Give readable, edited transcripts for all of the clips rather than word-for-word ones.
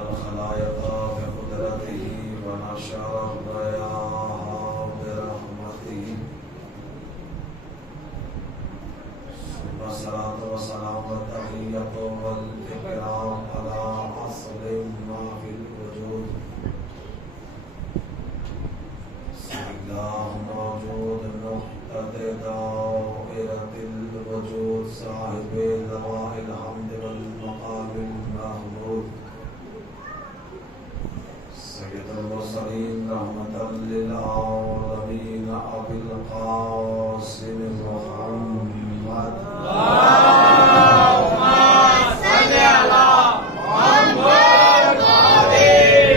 الخلائق بقدرته ونشر الرياح برحمته ثم الصلاة والسلام والتحية والإكرام على أصل ما في الوجود الله موجود مقتدر دائرة الوجود صاحب لواء الحمد والمقام المحمود سيد المرسلين رحمة للعالمين أبي القاسم محمد اللهم صل على محمد وآل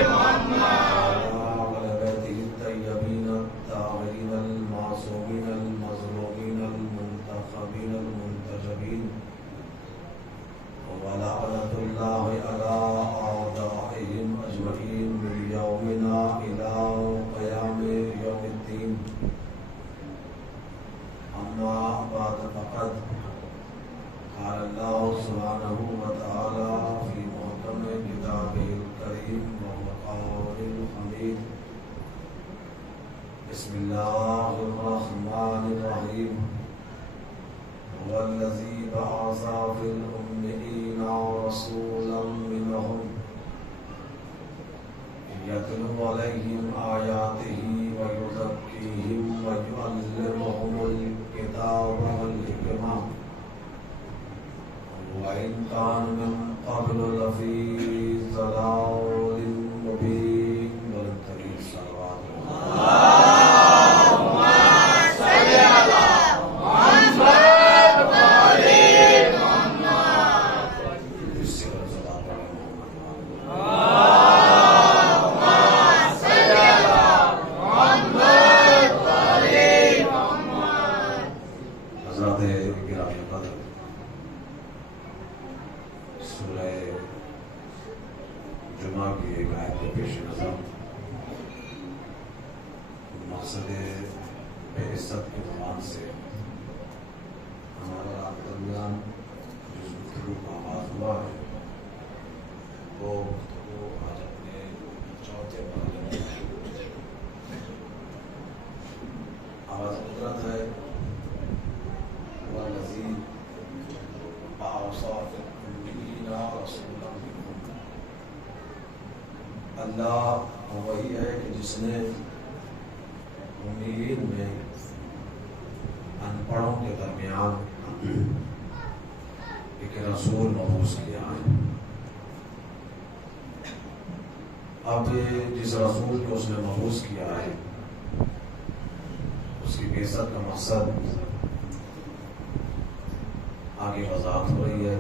محمد وعلى بيته الطيبين الطاهرين المعصومين المظلومين المنتخبين المنتجبين ولعنة الله على أعدائهم أجمعين من يومنا إلى قيام يوم الدين أما بعد فقد قال الله سبحانه وتعالى في محكم كتابه الكريم ومقامه الحميد بسم الله الرحمن الرحيم هو الذي بعث في الأميين رسولا منهم يتلو عليهم آياته ويزكيهم ويعلمهم الكتاب والحكمة وإن كانوا من قبل لفي ضلال مبين ولتري صلوات اللهم صل على محمد وآل محمد اللهم صل على محمد وآل محمد حضرات گرامی قدر سورہ جمعہ کی ایک آیت کے پیش نظر مقصد بعثت کے زبان سے ہمارے درمیان جو گفتگو کا آغاز ہوا ہے وہ گفتگو آج اپنے چوتھے مرحلے میں آغاز قدرت ہے والذی بعث فی الأمین رسولا منہم اللہ وہی ہے کہ جس نے امیین میں ان پڑھوں کے درمیان ایک رسول مبعوث کیا ہے. اب جس رسول کو اس نے مبعوث کیا ہے اس کی بعثت کا مقصد آگے وضاحت ہو رہی ہے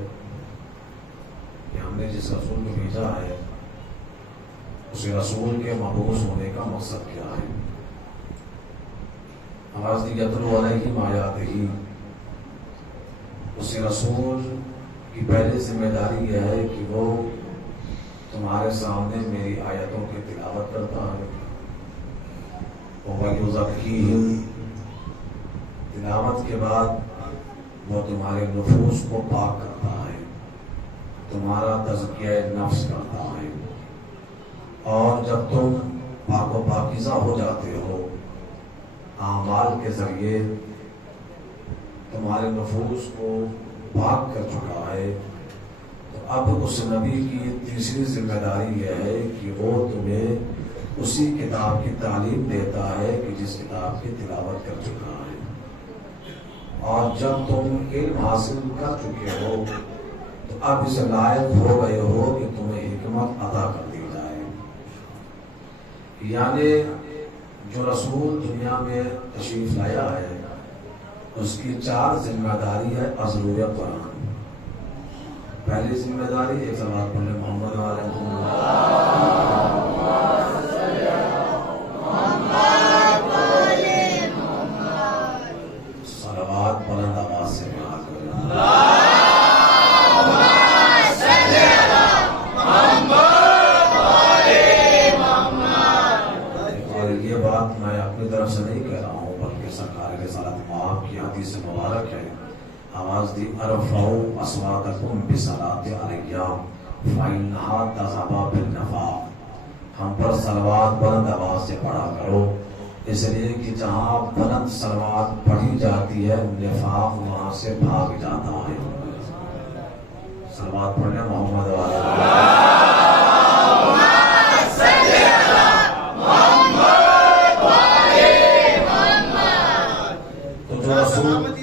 کہ ہم نے جس رسول کو بھیجا ہے اس رسول کے مبعوث ہونے کا مقصد کیا ہے. آواز دی یتلو علیہم آیاتہ، اس رسول کی پہلی ذمہ داری یہ ہے کہ وہ تمہارے سامنے میری آیتوں کی تلاوت کرتا ہے. وَيُزَكِّيهِمْ، تلاوت کے بعد وہ تمہارے نفوس کو پاک کرتا ہے، تمہارا تزکیہ نفس کرتا ہے. اور جب تم پاک و پاکیزہ ہو جاتے ہو اعمال کے ذریعے، تمہارے نفوس کو پاک کر چکا ہے، تو اب اس نبی کی تیسری ذمہ داری یہ ہے کہ وہ تمہیں اسی کتاب کی تعلیم دیتا ہے کہ جس کتاب کی تلاوت کر چکا ہے. اور جب تم علم حاصل کر چکے ہو تو اب اس لائق ہو گئے ہو کہ تمہیں حکمت عطا کر دی جائے. یعنی جو رسول دنیا میں تشریف لایا ہے اس کی 4 ذمہ داری ہے ازلویت قرآن. پہلی ذمہ داری ایک صلوات پڑھنے محمد علیہ صلوات بلند آواز سے پڑھا کریں. اور یہ بات میں اپنی طرف سے نہیں کہہ رہا ہوں بلکہ سرکار رسالت مآب کی حدیث مبارک ہے. آواز دی ارفعوا اصواتکم بصلاۃ علیہ فَإِنَّهَا تَذْهَبَ بِالنَّفَاقِ، ہم پر صلوات بلند آواز سے پڑھا کرو، اس لیے کہ جہاں بلند صلوات پڑھی جاتی ہے نفاق وہاں سے بھاگ جاتا ہے۔ صلوات پڑھنے محمد والے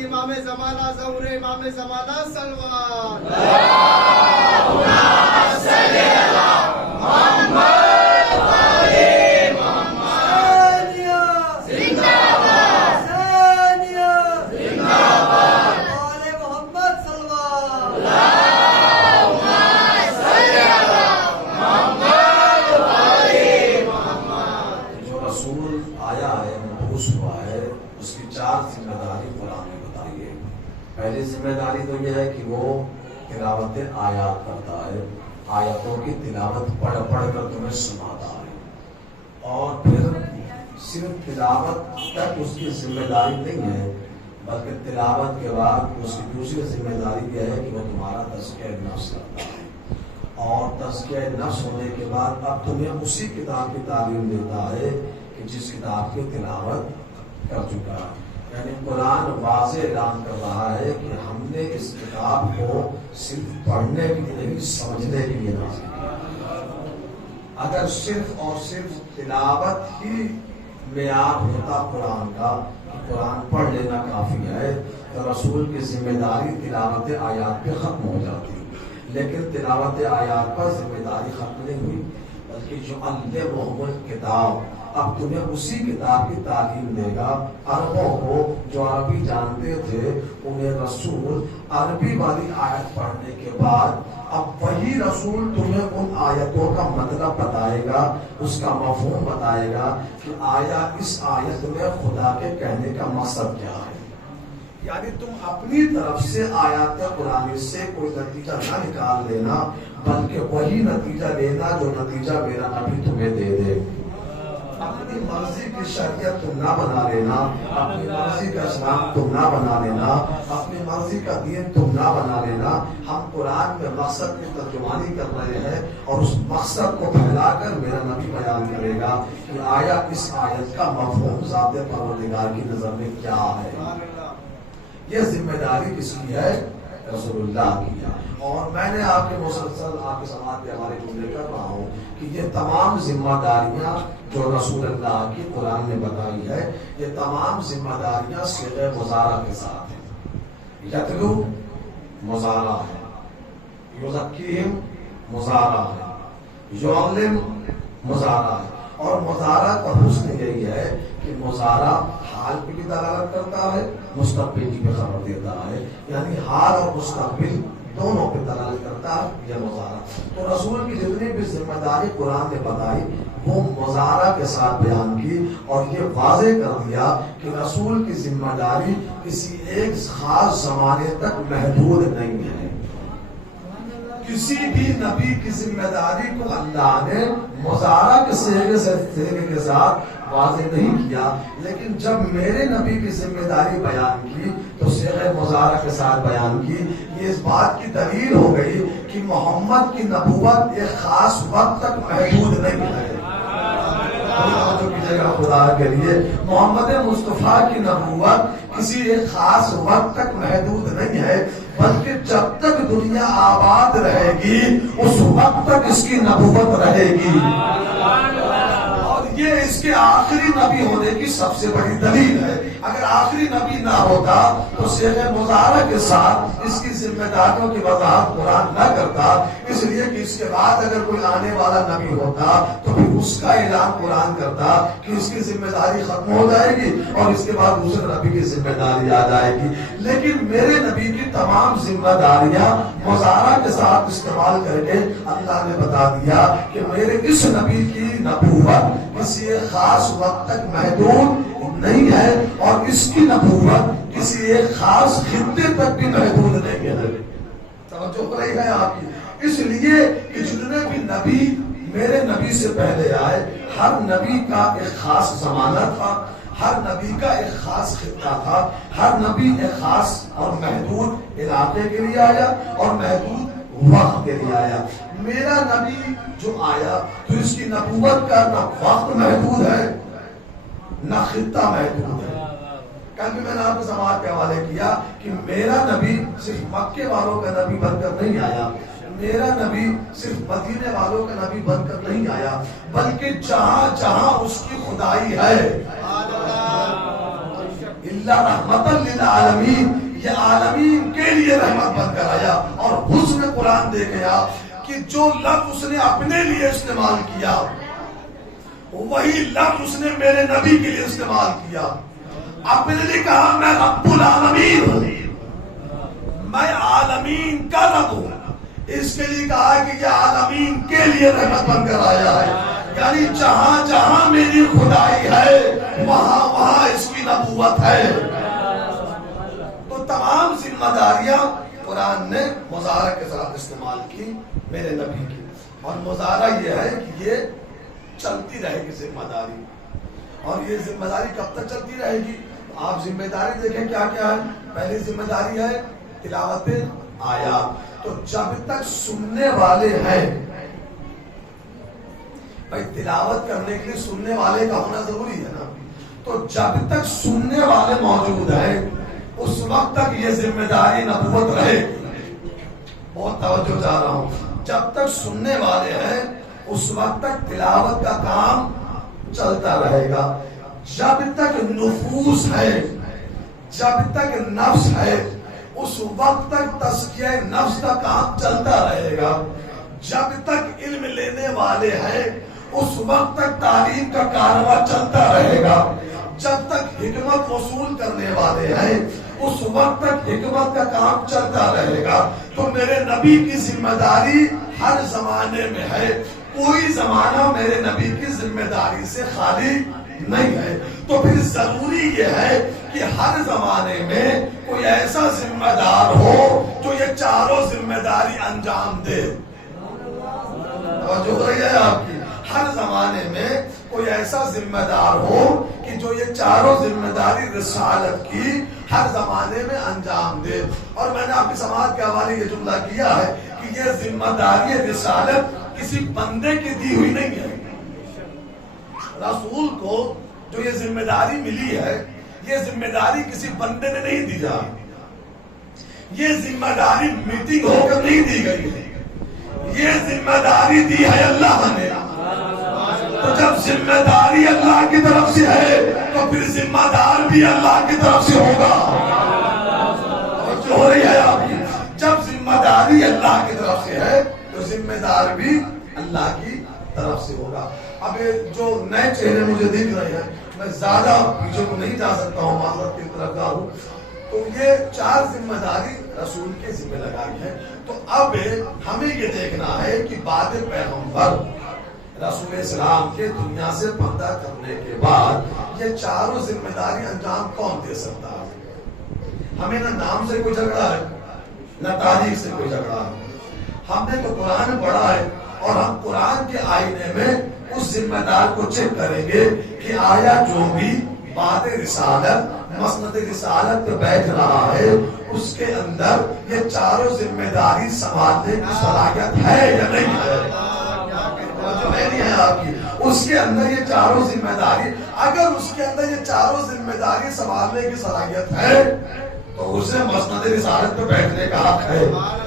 امام زمانہ ظہور امام زمانہ سلوات پہلی ذمہ داری تو یہ ہے کہ وہ تلاوت آیات کرتا ہے، آیاتوں کی تلاوت پڑھ پڑھ کر تمہیں سناتا ہے، اور پھر صرف تلاوت تک اس کی ذمہ داری نہیں ہے، بلکہ تلاوت کے بعد اس کی دوسری ذمہ داری یہ ہے کہ وہ تمہارا تزکیہ نفس کرتا ہے، اور تزکیہ نفس ہونے کے بعد اب تمہیں اسی کتاب کی تعلیم دیتا ہے کہ جس کتاب کی تلاوت کر چکا ہے۔ یعنی قرآن واضح اعلان کر رہا ہے کہ ہم نے اس کتاب کو صرف پڑھنے کے لیے نہیں سمجھنے کے لیے نازل کیا۔ اگر صرف اور صرف تلاوت ہی معیار ہوتا قرآن کا کہ قرآن پڑھ لینا کافی ہے تو رسول کی ذمہ داری تلاوت آیات پہ ختم ہو جاتی، لیکن تلاوت آیات پر ذمہ داری ختم نہیں ہوئی، بلکہ جو علمہم الکتاب اب تمہیں اسی کتاب کی تعلیم دے گا۔ عربوں کو جو عربی جانتے تھے انہیں رسول عربی والی آیت پڑھنے کے بعد اب وہی رسول تمہیں ان آیتوں کا مطلب بتائے گا، اس کا مفہوم بتائے گا کہ آیا اس آیت میں خدا کے کہنے کا مقصد کیا ہے۔ یعنی تم اپنی طرف سے آیات قرآن سے کوئی نتیجہ نہ نکال لینا، بلکہ وہی نتیجہ لینا جو نتیجہ میرا نبی تمہیں دے دے۔ اپنی مرضی کی شریعت تم نہ بنا لینا، اپنی مرضی کا اسلام تم نہ بنا لینا، اپنی مرضی کا دین تم نہ بنا لینا۔ ہم قرآن کے مقصد کی ترجمانی کر رہے ہیں اور اس مقصد کو پھیلا کر میرا نبی بیان کرے گا کہ آیا اس آیت کا مفہوم ذات پروردگار کی نظر میں کیا ہے۔ یہ ذمہ داری کس کی ہے؟ رسول اللہ کی ہے۔ اور میں نے آپ کے مسلسل آپ کے سماعت کے حوالے جملے کر رہا ہوں کہ یہ تمام ذمہ داریاں جو رسول اللہ کی قرآن نے بتائی ہے، یہ تمام ذمہ داریاں صیغہ مضارع کے ساتھ ہیں۔ یتلو مضارع ہے، یزکیہم مضارع ہے، یعلم مضارع ہے، اور مضارع کا حسن یہی ہے کہ مضارع حال پہ بھی دلالت کرتا ہے، مستقبل کی بھی خبر دیتا ہے، یعنی حال اور مستقبل دونوں پہ دلالت کرتا ہے یہ مضارع۔ تو رسول کی جتنی بھی ذمہ داری قرآن نے بتائی وہ مضارع کے ساتھ بیان کی، اور یہ واضح کر دیا کہ رسول کی ذمہ داری کسی ایک خاص زمانے تک محدود نہیں ہے۔ کسی بھی نبی کی ذمہ داری کو اللہ نے مضارع کے صیغے کے ساتھ واضح نہیں کیا، لیکن جب میرے نبی کی ذمہ داری بیان کی تو صیغہ مضارع کے ساتھ بیان کی۔ یہ اس بات کی دلیل ہو گئی کہ محمد کی نبوت ایک خاص وقت تک محدود نہیں ہے۔ خدا کے لیے محمد مصطفیٰ کی نبوت کسی ایک خاص وقت تک محدود نہیں ہے، بلکہ جب تک دنیا آباد رہے گی اس وقت تک اس کی نبوت رہے گی، اور یہ اس کے آخری نبی ہونے کی سب سے بڑی دلیل ہے۔ اگر آخری نبی نہ ہوتا تو صیغہ مضارع کے ساتھ اس کی ذمہ داریوں کی وضاحت قرآن نہ کرتا، اس لیے کہ اس کے بعد اگر کوئی آنے والا نبی ہوتا تو پھر اس کا اعلان قرآن کرتا کہ اس کی ذمہ داری ختم ہو جائے گی اور اس کے بعد دوسرے نبی کی ذمہ داری آ جائے گی۔ لیکن میرے نبی کی تمام ذمہ داریاں مضارع کے ساتھ استعمال کر کے اللہ نے بتا دیا کہ میرے اس نبی کی نبوت کسی ایک خاص وقت تک محدود نہیں ہے، اور اس کی نبوت کسی ایک خاص خطے تک بھی محدود نہیں ہے۔ توجہ ہو رہی ہے آپ کی؟ اس لیے کہ جتنے بھی نبی میرے نبی سے پہلے آئے، ہر نبی کا ایک خاص زمانہ تھا، ہر نبی کا ایک خاص خطہ تھا، ہر نبی ایک خاص اور محدود علاقے کے لیے آیا اور محدود وقت کے لیے آیا۔ میرا نبی جو آیا تو اس کی نبوت کا نہ وقت محدود ہے نہ خطہ محدود ہے. کل بھی میں نے آپ کو سماعت کے حوالے کیا کہ میرا نبی صرف مکے والوں کا نبی بن کر نہیں آیا, میرا نبی صرف مدینے والوں کا نبی بن کر نہیں آیا, بلکہ جہاں جہاں اس کی خدائی ہے اللہ رحمت للعالمین, یہ عالمین کے لیے رحمت بن کر آیا. اور حسن قرآن دے گیا کہ جو لفظ اس نے اپنے لیے استعمال کیا وہی لفظ اس نے میرے نبی کے لیے استعمال کیا. اپنے لیے کہا میں رب العالمین ہوں, میں عالمین کا رب ہوں. اس کے لیے کہا کہ یہ عالمین کے لیے رحمت بن کر آیا ہے, یعنی جہاں جہاں میری خدائی ہے وہاں وہاں اس کی نبوت ہے. تو تمام ذمہ داریاں قرآن نے مضارع کے ساتھ استعمال کی میرے نبی کی, اور مضارع یہ ہے کہ یہ چلتی رہے گی ذمہ داری. اور یہ ذمہ داری کب تک چلتی رہے گی؟ آپ ذمہ داری دیکھیں کیا کیا ہے. پہلی ذمہ داری ہے تلاوت آیات. تو جب تک سننے والے ہیں, بھائی تلاوت کرنے کے لیے سننے والے کا ہونا ضروری ہے نا, تو جب تک سننے والے موجود ہیں اس وقت تک یہ ذمہ داری نبوت رہے گی. بہت توجہ چاہ رہا ہوں. جب تک سننے والے ہیں اس وقت تک تلاوت کا کام چلتا رہے گا. جب تک نفوس ہے, جب تک نفس ہے, اس وقت تک تزکیہ نفس کا کام چلتا رہے گا. جب تک علم لینے والے ہیں اس وقت تک تعلیم کا کارواں چلتا رہے گا. جب تک حکمت وصول کرنے والے ہیں اس وقت تک حکمت کا کام چلتا رہے گا. تو میرے نبی کی ذمہ داری ہر زمانے میں ہے, کوئی زمانہ میرے نبی کی ذمہ داری سے خالی نہیں ہے. تو پھر ضروری یہ ہے کہ ہر زمانے میں کوئی ایسا ذمہ دار ہو جو یہ چاروں ذمہ داری انجام دے. توجہ ہو رہی ہے آپ کی؟ ہر زمانے میں کوئی ایسا ذمہ دار ہو کہ جو یہ چاروں ذمہ داری رسالت کی ہر زمانے میں انجام دے. اور میں نے آپ کی سماعت کے حوالے یہ جملہ کیا ہے کہ یہ ذمہ داری رسالت کسی بندے کی دی ہوئی نہیں ہے. رسول کو جو یہ ذمہ داری ملی ہے یہ ذمہ داری کسی بندے نے نہیں دی جا, یہ ذمہ داری میٹنگ ہو کر نہیں دی گئی ہے, یہ ذمہ داری دی ہے اللہ نے. تو جب ذمہ داری اللہ کی طرف سے ہے تو پھر ذمہ دار بھی اللہ کی طرف سے ہوگا. جو ہو رہی ہے آپ کی, جب ذمہ داری اللہ کی طرف سے ہے تو ذمہ دار بھی اللہ کی طرف سے ہوگا. اب جو نئے چہرے مجھے دکھ رہے ہیں, میں زیادہ پیچھے کو نہیں جا سکتا ہوں, معذرت کی طرف جا ہوں. تو یہ چار ذمہ داری رسول کے ذمہ لگائی ہے. تو اب ہمیں یہ دیکھنا ہے کہ بعد پیغمبر رسول اسلام کے دنیا سے پردہ کرنے کے بعد یہ چاروں ذمہ داری انجام کون دے سکتا ہے. ہمیں نہ نام سے کوئی جھگڑا ہے نہ تاریخ سے کوئی جھگڑا ہے. ہم نے تو قرآن پڑھا ہے اور ہم قرآن کے آئینے میں اس ذمہ دار کو چیک کریں گے کہ آیا جو بھی بعد رسالت مسند رسالت پہ بیٹھ رہا ہے اس کے اندر یہ چاروں ذمہ داری سنبھالنے کی صلاحیت ہے یا نہیں ہے. جو ہے نہیں ہے آپ کی, اس کے اندر یہ چاروں ذمہ داری, اگر اس کے اندر یہ چاروں ذمہ داری سنبھالنے کی صلاحیت ہے تو اسے مسند رسالت پہ بیٹھنے کا حق ہے.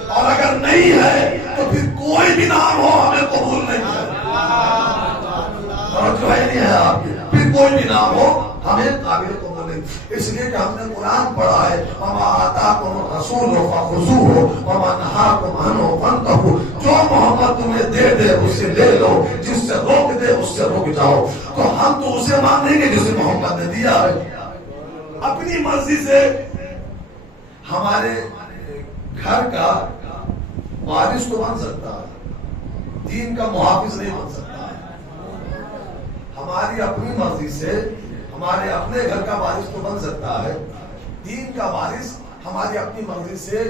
اور اگر نہیں ہے تو پھر کوئی بھی نام ہو ہمیں قبول نہیں ہے. اور جو ہے نہیں ہے آپ کی, پھر کوئی بھی نام ہو ہمیں قابل قبول نہیں. اس لیے کہ ہم نے قرآن پڑھا ہے وما آتاکم الرسول فخذوہ وما نہاکم عنہ فانتہوا. جو محمد تمہیں دے دے اسے لے لو, جس سے روک دے اس سے رک جاؤ. تو ہم تو اسے مانیں گے جسے محمد نے دیا ہے. اپنی مرضی سے ہمارے گھر کا وارث تو بن سکتا ہے, دین کا محافظ نہیں بن سکتا. ہماری اپنی مرضی سے ہمارے اپنے گھر کا وارث تو بن سکتا ہے, دین کا وارث ہماری اپنی مرضی سے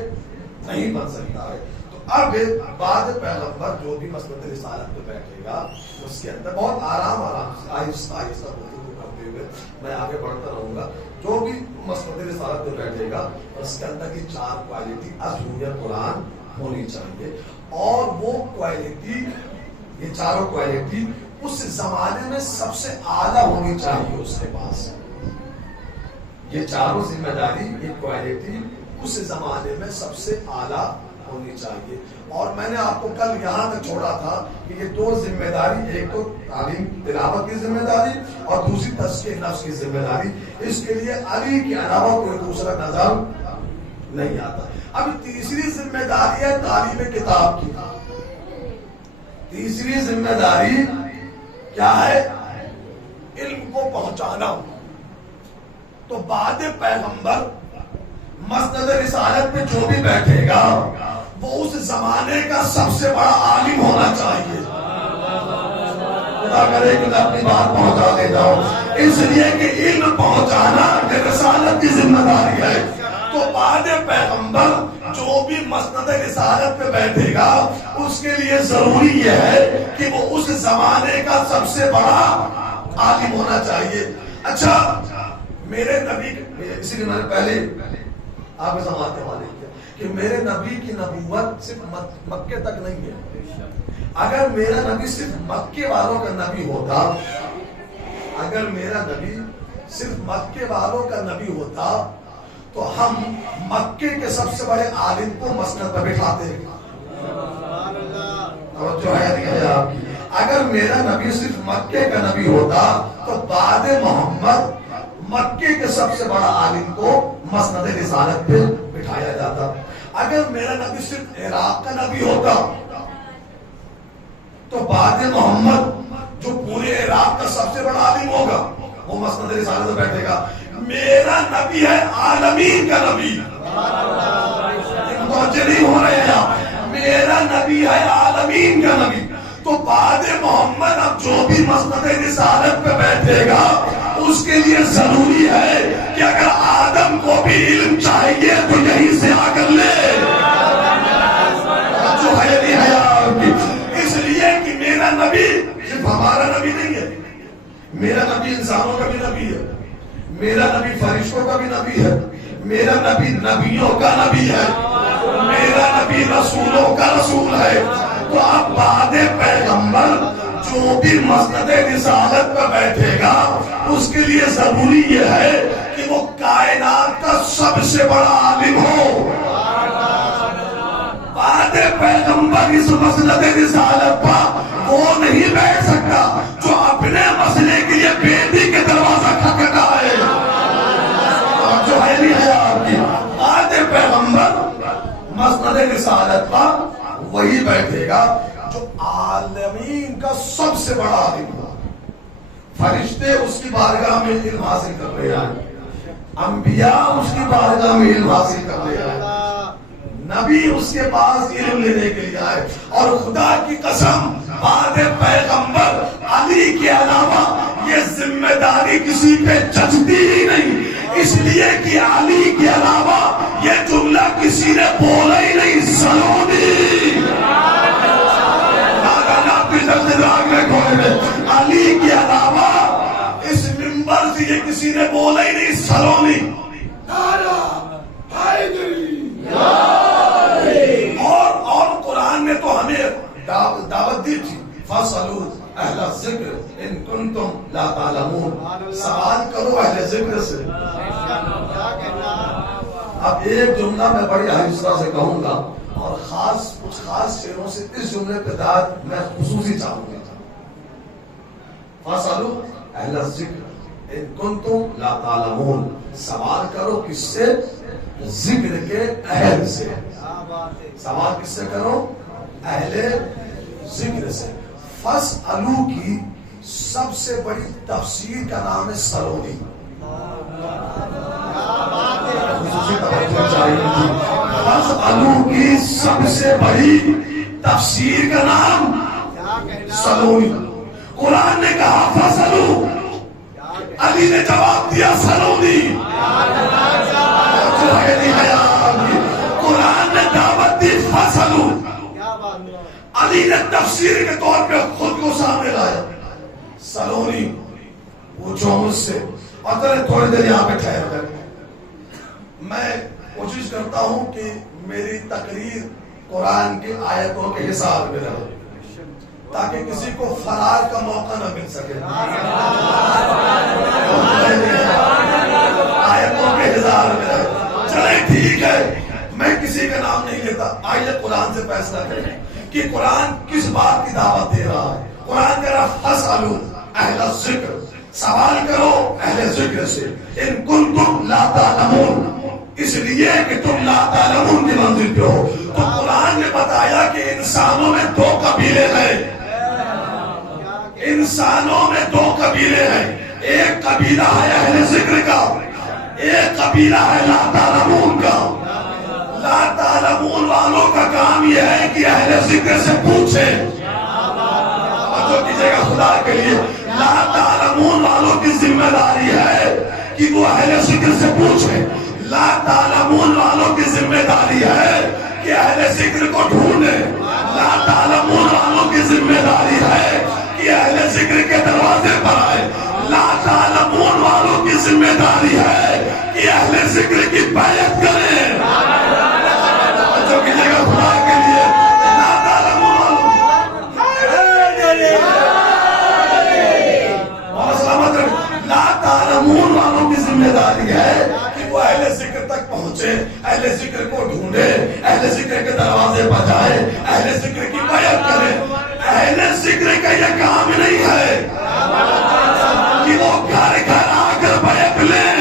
نہیں بن سکتا ہے. تو اب بعد پیغمبر جو بھی مسند رسالت پہ بیٹھے گا اس کے اندر بہت آرام سے آہستہ آہستہ کرتے ہوئے میں آگے بڑھتا رہوں گا. جو بھی مسند رسالت پہ بیٹھے گا اس کے اندر کی چار کوالٹی از قرآن ہونی چاہیے. اور وہ کوالٹی، یہ چاروں کوالٹی اس زمانے میں سب سے اعلیٰ ہونی چاہیے اس کے پاس. یہ چاروں ذمہ داری، یہ کوالٹی اس زمانے میں سب سے اعلیٰ ہونی چاہیے. اور میں نے آپ کو کل یہاں تک چھوڑا تھا کہ یہ دو ذمہ داری، ایک تو تعلیم تلاوت کی ذمہ داری اور دوسری تزکیہ نفس کی ذمہ داری. اس کے لیے علی کے علاوہ کوئی دوسرا نظر نہیں آتا. اب تیسری ذمہ داری ہے تعلیم کتاب کی. تیسری ذمہ داری کیا ہے؟ علم کو پہنچانا. تو بعد پیغمبر مسند رسالت پہ جو بھی بیٹھے گا وہ اس زمانے کا سب سے بڑا عالم ہونا چاہیے. خدا کرے کہ میں اپنی بات پہنچا دیتا ہوں، اس لیے کہ علم پہنچانا رسالت کی ذمہ داری ہے. تو بعد پیغمبر جو بھی مسند رسالت پہ بیٹھے گا اس کے لیے ضروری یہ ہے کہ وہ اس زمانے کا سب سے بڑا عالم ہونا چاہیے. اچھا، میرے نبی، اسی لیے میں نے پہلے آپ کے سماعت کے حوالے کیا کہ میرے نبی کی نبوت صرف مکے تک نہیں ہے. اگر میرا نبی صرف مکے والوں کا نبی ہوتا، اگر میرا نبی صرف مکے والوں کا نبی ہوتا تو ہم مکے کے سب سے بڑے عالم کو مسند پر بٹھاتے. توجہ ہے نہیں ہے آپ کی؟ اگر میرا نبی صرف مکے کا نبی ہوتا تو بعد محمد مکے کے سب سے بڑا عالم کو مسند رسالت پہ بٹھایا جاتا. اگر میرا نبی صرف عراق کا نبی ہوتا تو بعد محمد جو پورے عراق کا سب سے بڑا عالم ہوگا وہ مسند رسالت پہ بیٹھے گا. میرا نبی ہے عالمین کا نبی. متوجہ نہیں ہو رہے ہیں؟ میرا نبی ہے عالمین کا نبی. تو بعد محمد اب جو بھی مسند رسالت پہ بیٹھے گا اس کے لیے ضروری ہے کہ اگر آدم کو بھی علم چاہیے تو یہیں سے آ کر لے. جو ہے نہیں ہے آپ کی؟ اس لیے کہ میرا نبی صرف ہمارا نبی نہیں ہے، میرا نبی انسانوں کا بھی نبی ہے، میرا نبی فرشتوں کا بھی نبی ہے، میرا نبی نبیوں کا نبی ہے، میرا نبی رسولوں کا رسول ہے. تو اب بعد پیغمبر جو بھی مسند رسالت پر بیٹھے گا اس کے لیے ضروری یہ ہے کہ وہ کائنات کا سب سے بڑا عالم ہو. بعد پیغمبر اس مسند رسالت پر وہ نہیں بیٹھ سکتا جو اپنے مسئلے کے لیے بیٹی کے دروازہ کھٹکھٹائے. جو ہے نہیں ہے آپ کی؟ بعد پیغمبر مسند رسالت پر وہی بیٹھے گا جو عالمین کا سب سے بڑا عالم ہو. فرشتے اس کی بارگاہ میں علم حاصل کر رہے ہیں، انبیاء اس کی بارگاہ میں علم حاصل کر رہے ہیں، نبی اس کے پاس علم لینے کے لیے آئے. اور خدا کی قسم بعد پیغمبر علی کے علاوہ یہ ذمہ داری کسی پہ جچتی ہی نہیں، اس لیے کہ علی کے علاوہ یہ جملہ کسی نے بولا ہی نہیں. سلونی علی کے علاوہ اس منبر سے یہ کسی نے بولا ہی نہیں. سلونی اور قرآن نے تو ہمیں دعوت دی تھی، فَاسْأَلُوا اہل الذکر ان کنتم لا تعلمون. سوال کرو اہل ذکر سے. اب ایک جملہ میں بڑی آہستہ سے کہوں گا اور کچھ خاص شعروں سے اس جملے پہ داد میں خصوصی چاہوں گا. فَاسْأَلُوا اہل الذکر ان کنتم لا تعلمون. سوال کرو کس سے؟ ذکر کے اہل سے. سوال کس سے کرو؟ اہل ذکر سے. فَاسْأَلُوا کی سب سے بڑی تفسیر کا نام ہے سلونی. فَاسْأَلُوا کی سب سے بڑی تفسیر کا نام سلونی. قرآن نے کہا فَاسْأَلُوا، علی نے جواب دیا سلونی. قرآن نے دعوت دی فَاسْأَلُوا، علی نے تفسیر کے طور پہ خود کو سامنے لایا. سلونی پوچھو مجھ سے. اور تھوڑی دیر یہاں پہ ٹھہر کر میں کوشش کرتا ہوں کہ میری تقریر قرآن کی آیتوں کے حساب میں رہے تاکہ کسی کو فرار کا موقع نہ مل سکے. آیتوں کے حساب میں رہے. چلے ٹھیک ہے, میں کسی کا نام نہیں لیتا. آئیے قرآن سے فیصلہ کریں کہ قرآن کس بات کی دعوت دے رہا ہے. قرآن کہہ رہا فاسألوا اہل الذکر, سوال کرو اہل ذکر سے, ان کنتم لا تعلمون, اس لیے کہ تم لا تعلمون کی منزل پہ ہو. تو قرآن نے بتایا کہ انسانوں میں دو قبیلے ہیں. انسانوں میں دو قبیلے ہیں. ایک قبیلہ ہے اہل ذکر کا, ایک قبیلہ ہے لا تعلمون کا. لا تعلمون والوں کا کام یہ ہے کہ اہل ذکر سے پوچھیں. توجہ کیجیے گا خدا کے لیے. لا تعلمون والوں کی ذمہ داری ہے کہ وہ اہل ذکر سے پوچھیں. لا تعلمون والوں کی ذمہ داری ہے کہ اہل ذکر کو ڈھونڈیں. لا تعلمون والوں کی ذمہ داری ہے کہ اہل ذکر کے دروازے پر آئے. لا تعلمون والوں کی ذمہ داری ہے کہ اہل ذکر کی بیعت کریں. جو کہے گا خدا کے لیے. لا تعلمون والوں لا تعلمون والوں کی ذمہ داری ہے کہ وہ اہل ذکر تک پہنچے, اہل ذکر کو ڈھونڈے, اہل ذکر کے دروازے پر جائے, اہل ذکر کی بیعت کرے. اہل ذکر کا یہ کام نہیں ہے کہ وہ گھر گھر آ کر بیعت لیں.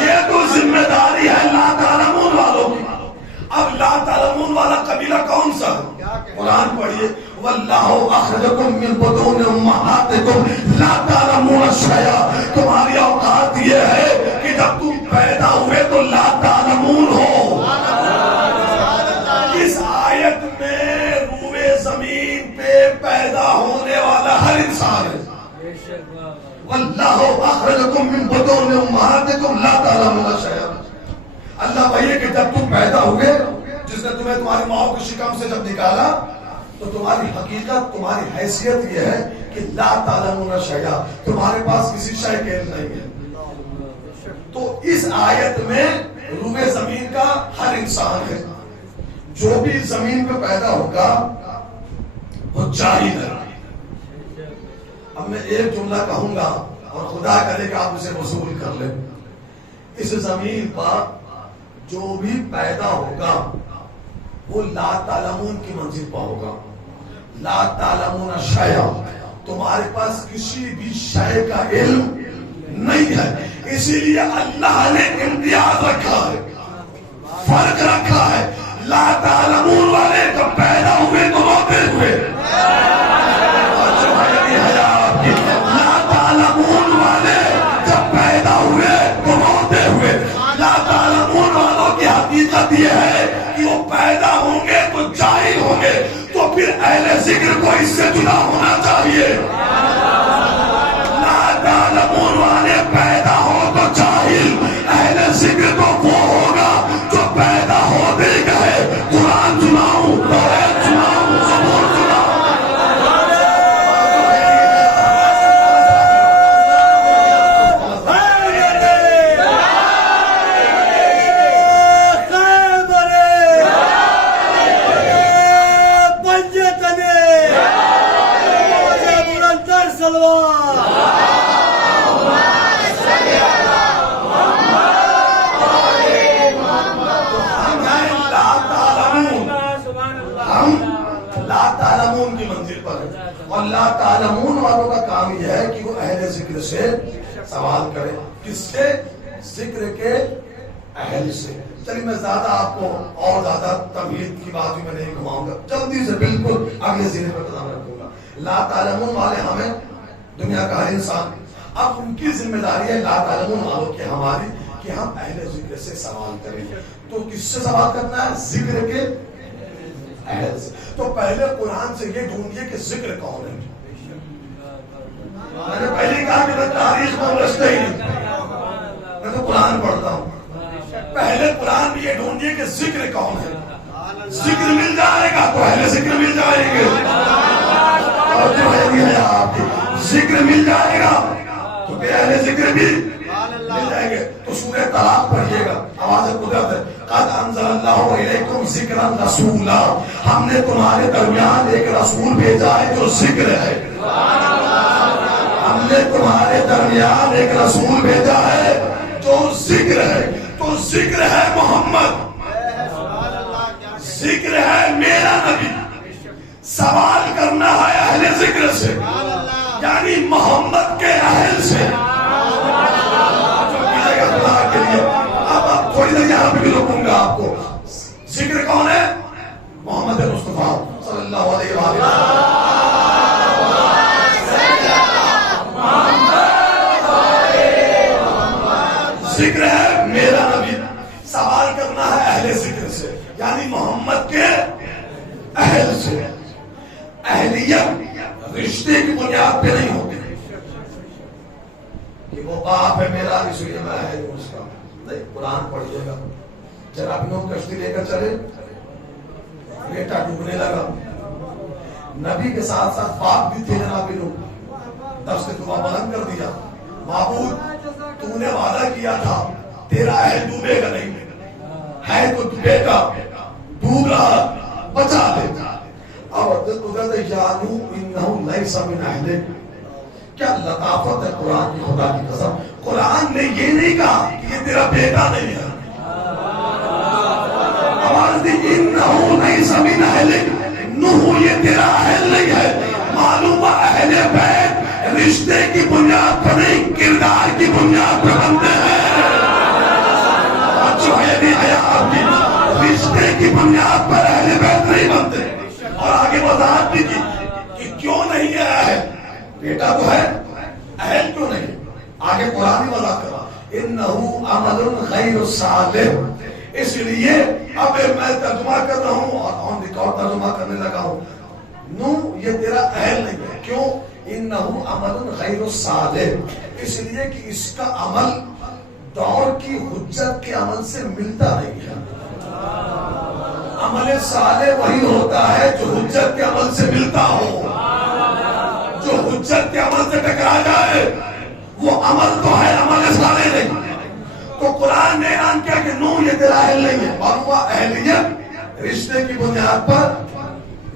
یہ تو ذمہ داری ہے لا تعلمون والوں کی. اب لا تعلمون والا قبیلہ کون سا؟ قرآن پڑھیے. واللہ اخرجکم من بطون امہاتکم لا تعلمون شیئا. تمہاری اوقات یہ ہے کہ جب تم پیدا ہوئے تو لا تعلمون ہو. اس آیت میں روئے زمین پہ پیدا ہونے والا ہر انسان ہے. واللہ اخرجکم من بطون امہاتکم لا تعلمون شیئا. اللہ بھائی کہ جب تم پیدا ہوئے, جس نے تمہیں تمہاری ماں کی شکم سے جب نکالا, تو تمہاری حقیقت, تمہاری حیثیت یہ ہے کہ لا تعلمون شیئا, تمہارے پاس کسی شے کے علم نہیں ہے. تو اس آیت میں روئے زمین کا ہر انسان ہے. جو بھی زمین پہ پیدا ہوگا وہ جاہل ہے. اب میں ایک جملہ کہوں گا اور خدا کرے کہ آپ اسے وصول کر لیں. اس زمین پر جو بھی پیدا ہوگا وہ لا تعلمون کی منزل پر ہوگا. لا تعلمون شیئا, تمہارے پاس کسی بھی شے کا علم نہیں ہے. اسی لیے اللہ نے امتیاز رکھا ہے, فرق رکھا ہے. لا تعلمون والے جب پیدا ہوئے تو روتے ہوئے. لا تعلمون والے جب پیدا ہوئے تو روتے ہوئے. لا تعلمون والوں کی حقیقت یہ ہے کہ وہ پیدا ہوں گے تو جاہل ہوں گے, تو پھر اہل ذکر کو اس سے جدا ہونا چاہیے. لا تعلمون والے پیدا ہو تو جاہل, اہل ذکر تو وہ ہوگا جو پیدا ہوتے گئے قرآن سناؤں, تورات سناؤں, زبور سناؤں. اور لا تعلمون والوں کا کام یہ ہے کہ وہ اہل ذکر سے سوال کرے. کس سے؟ ذکر کے اہل سے. چلیے میں زیادہ آپ کو اور زیادہ تمہید کی بات میں نہیں گھماؤں گا, جلدی سے بالکل اگلے زینے پر قدم رکھوں گا. لا تعلمون والے ہمیں دنیا کا ہر انسان, اب ان کی ذمہ داری ہے لا تعلمون والوں کی ہماری کہ ہم اہل ذکر سے سوال کریں. تو کس سے سوال کرنا ہے؟ ذکر کے اہل سے. تو پہلے قرآن سے یہ ڈھونڈیے کہ ذکر کون ہے. میں نے پہلے کہا کہ میں تاریخ میں رچتا ہی نہیں, میں تو قرآن پڑھتا ہوں. پہلے قرآن میں یہ ڈھونڈیے کہ ذکر کون ہے. ذکر مل جائے گا تو اہل ذکر مل جائیں گے, اور جو ہے آپ کی ذکر مل جائے گا تو کہ اہل ذکر بھی مل جائیں گے. تو سورہ طلاق پڑھیے گا, آواز قدرت ہے. قد انزل اللہ علیکم ذکرا رسولا، ہم نے تمہارے درمیان ایک رسول بھیجا ہے جو ذکر ہے. ہم نے تمہارے درمیان ایک رسول بھیجا ہے جو ذکر ہے. تو ذکر ہے محمد، ذکر ہے میرا نبی. سوال کرنا ہے اہل ذکر سے، یعنی محمد کے اہل سے. کے لیے اب تھوڑی دیر یہاں پہ بھی رکوں گا آپ کو. ذکر کون ہے؟ محمد مصطفیٰ صلی اللہ علیہ وسلم. ذکر ہے میرا نبی. سوال کرنا ہے اہل ذکر سے، یعنی محمد کے اہل سے. اہلیت رشتے کی بنیاد پہ نہیں ہوتی کہ وہ باپ ہے میرا اس لیے میں اہل ہوں اس کا. نہیں، قرآن پڑھیے گا. جناب نوح کشتی لے کر چلے، بیٹا ڈوبنے لگا. نبی کے ساتھ ساتھ باپ بھی تھے جناب نوح. تب سے دعا بلند کر دیا، معبود تو نے وعدہ کیا تھا تیرا اہل ڈوبے گا نہیں، ہے تو ڈوبے گا، ڈوب رہا، بچا دے. اور تو کہتے یا نوح انہ لیس من اہلک. کیا لطافت ہے قرآن کی، خدا کی قسم. قرآن نے یہ نہیں کہا کہ یہ تیرا بیٹا نہیں ہے. آواز دی انہ لیس من اہلک، نوح یہ تیرا اہل نہیں ہے. معلوم اہل بیت رشتے کی بنیاد پر نہیں، کردار کی بنیاد پر بنتے ہیں. جو ہے نہیں ہے آپ کی، رشتے کی بنیاد پر اہل بیت نہیں بنتے. اور آگے وضاحت بھی کی کہ کیوں نہیں ہے اہل. بیٹا تو ہے، اہل کیوں نہیں؟ آگے قرآن ہی وضاحت کرا انہو عمل غیر صالح. اس لیے اب میں ترجمہ کر رہا ہوں اور آن ریکارڈ ترجمہ کرنے لگا ہوں. نوح یہ تیرا اہل نہیں ہے. کیوں؟ انہو عمل غیر صالح، اس لیے کہ اس کا عمل دور کی حجت کے عمل سے ملتا نہیں ہے. عمل صالح وہی ہوتا ہے جو حجت کے عمل سے ملتا ہو. جو حجت کے عمل سے ٹکرا جائے وہ عمل تو ہے، عمل صالح نہیں. تو قرآن نے اعلان کیا کہ نوح یہ تیرا اہل نہیں ہے. اور وہ اہلیت رشتے کی بنیاد پر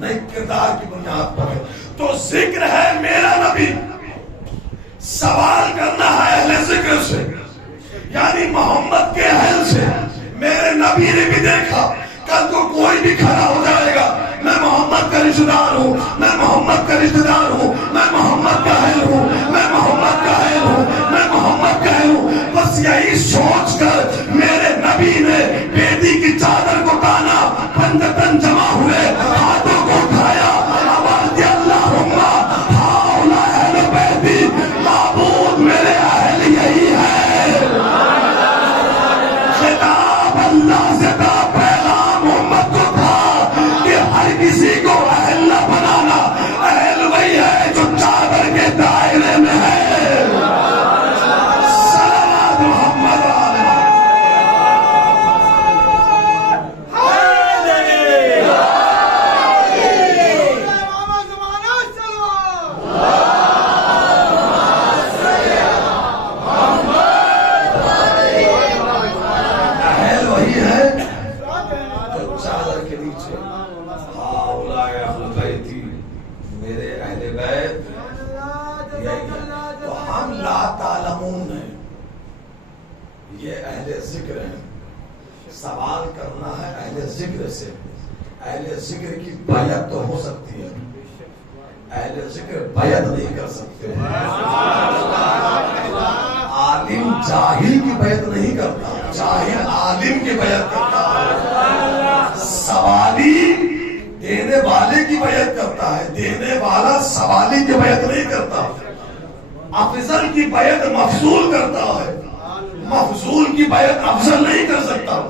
نہیں، کردار کی بنیاد پر ہے. تو ذکر ہے میرا نبی. سوال کرنا ہے اہل ذکر سے، یعنی محمد کے اہل سے. میرے نبی نے بھی دیکھا، کل کو کوئی بھی کھڑا ہو جائے گا میں محمد کا رشتہ دار ہوں، میں محمد کا رشتہ دار ہوں، میں محمد کا اہل ہوں، میں محمد کا اہل ہوں، میں محمد کا اہل ہوں. بس یہی سوچ کر میرے نبی نے بیٹی کی چادر کو تانا، پنجتن جمع ہوئے، ہاتھوں کو اٹھایا، آواز دی اللہم ہاؤلاء اہل بیتی. معبود میرے اہل یہی ہے. خطاب اللہ سے تھا، پیغام امت کو تھا کہ ہر کسی کو اہل نہ بنانا. اہل وہی ہے جو چادر کے دائرے میں ہے. صلوات محمد علیہ. اہل وہی ہے جو چادر کے نیچے ہاؤلاء اہل بیتی، میرے اہل بیت یہی ہے. تو ہم لا تعلمون ہیں، یہ اہل ذکر ہیں. سوال کرنا ہے اہل ذکر سے. اہل ذکر کی بیعت تو ہو سکتی ہے، اہل ذکر بیعت نہیں کر سکتے. عالم جاہل کی بیعت نہیں کرتا، جاہل عالم کی بیعت کرتا ہے. سوالی دینے والے کی بیعت کرتا ہے، دینے والا سوالی کی بیعت نہیں کرتا. افضل کی بیعت مفضول کرتا ہے، مفضول کی بیعت افضل نہیں کر سکتا.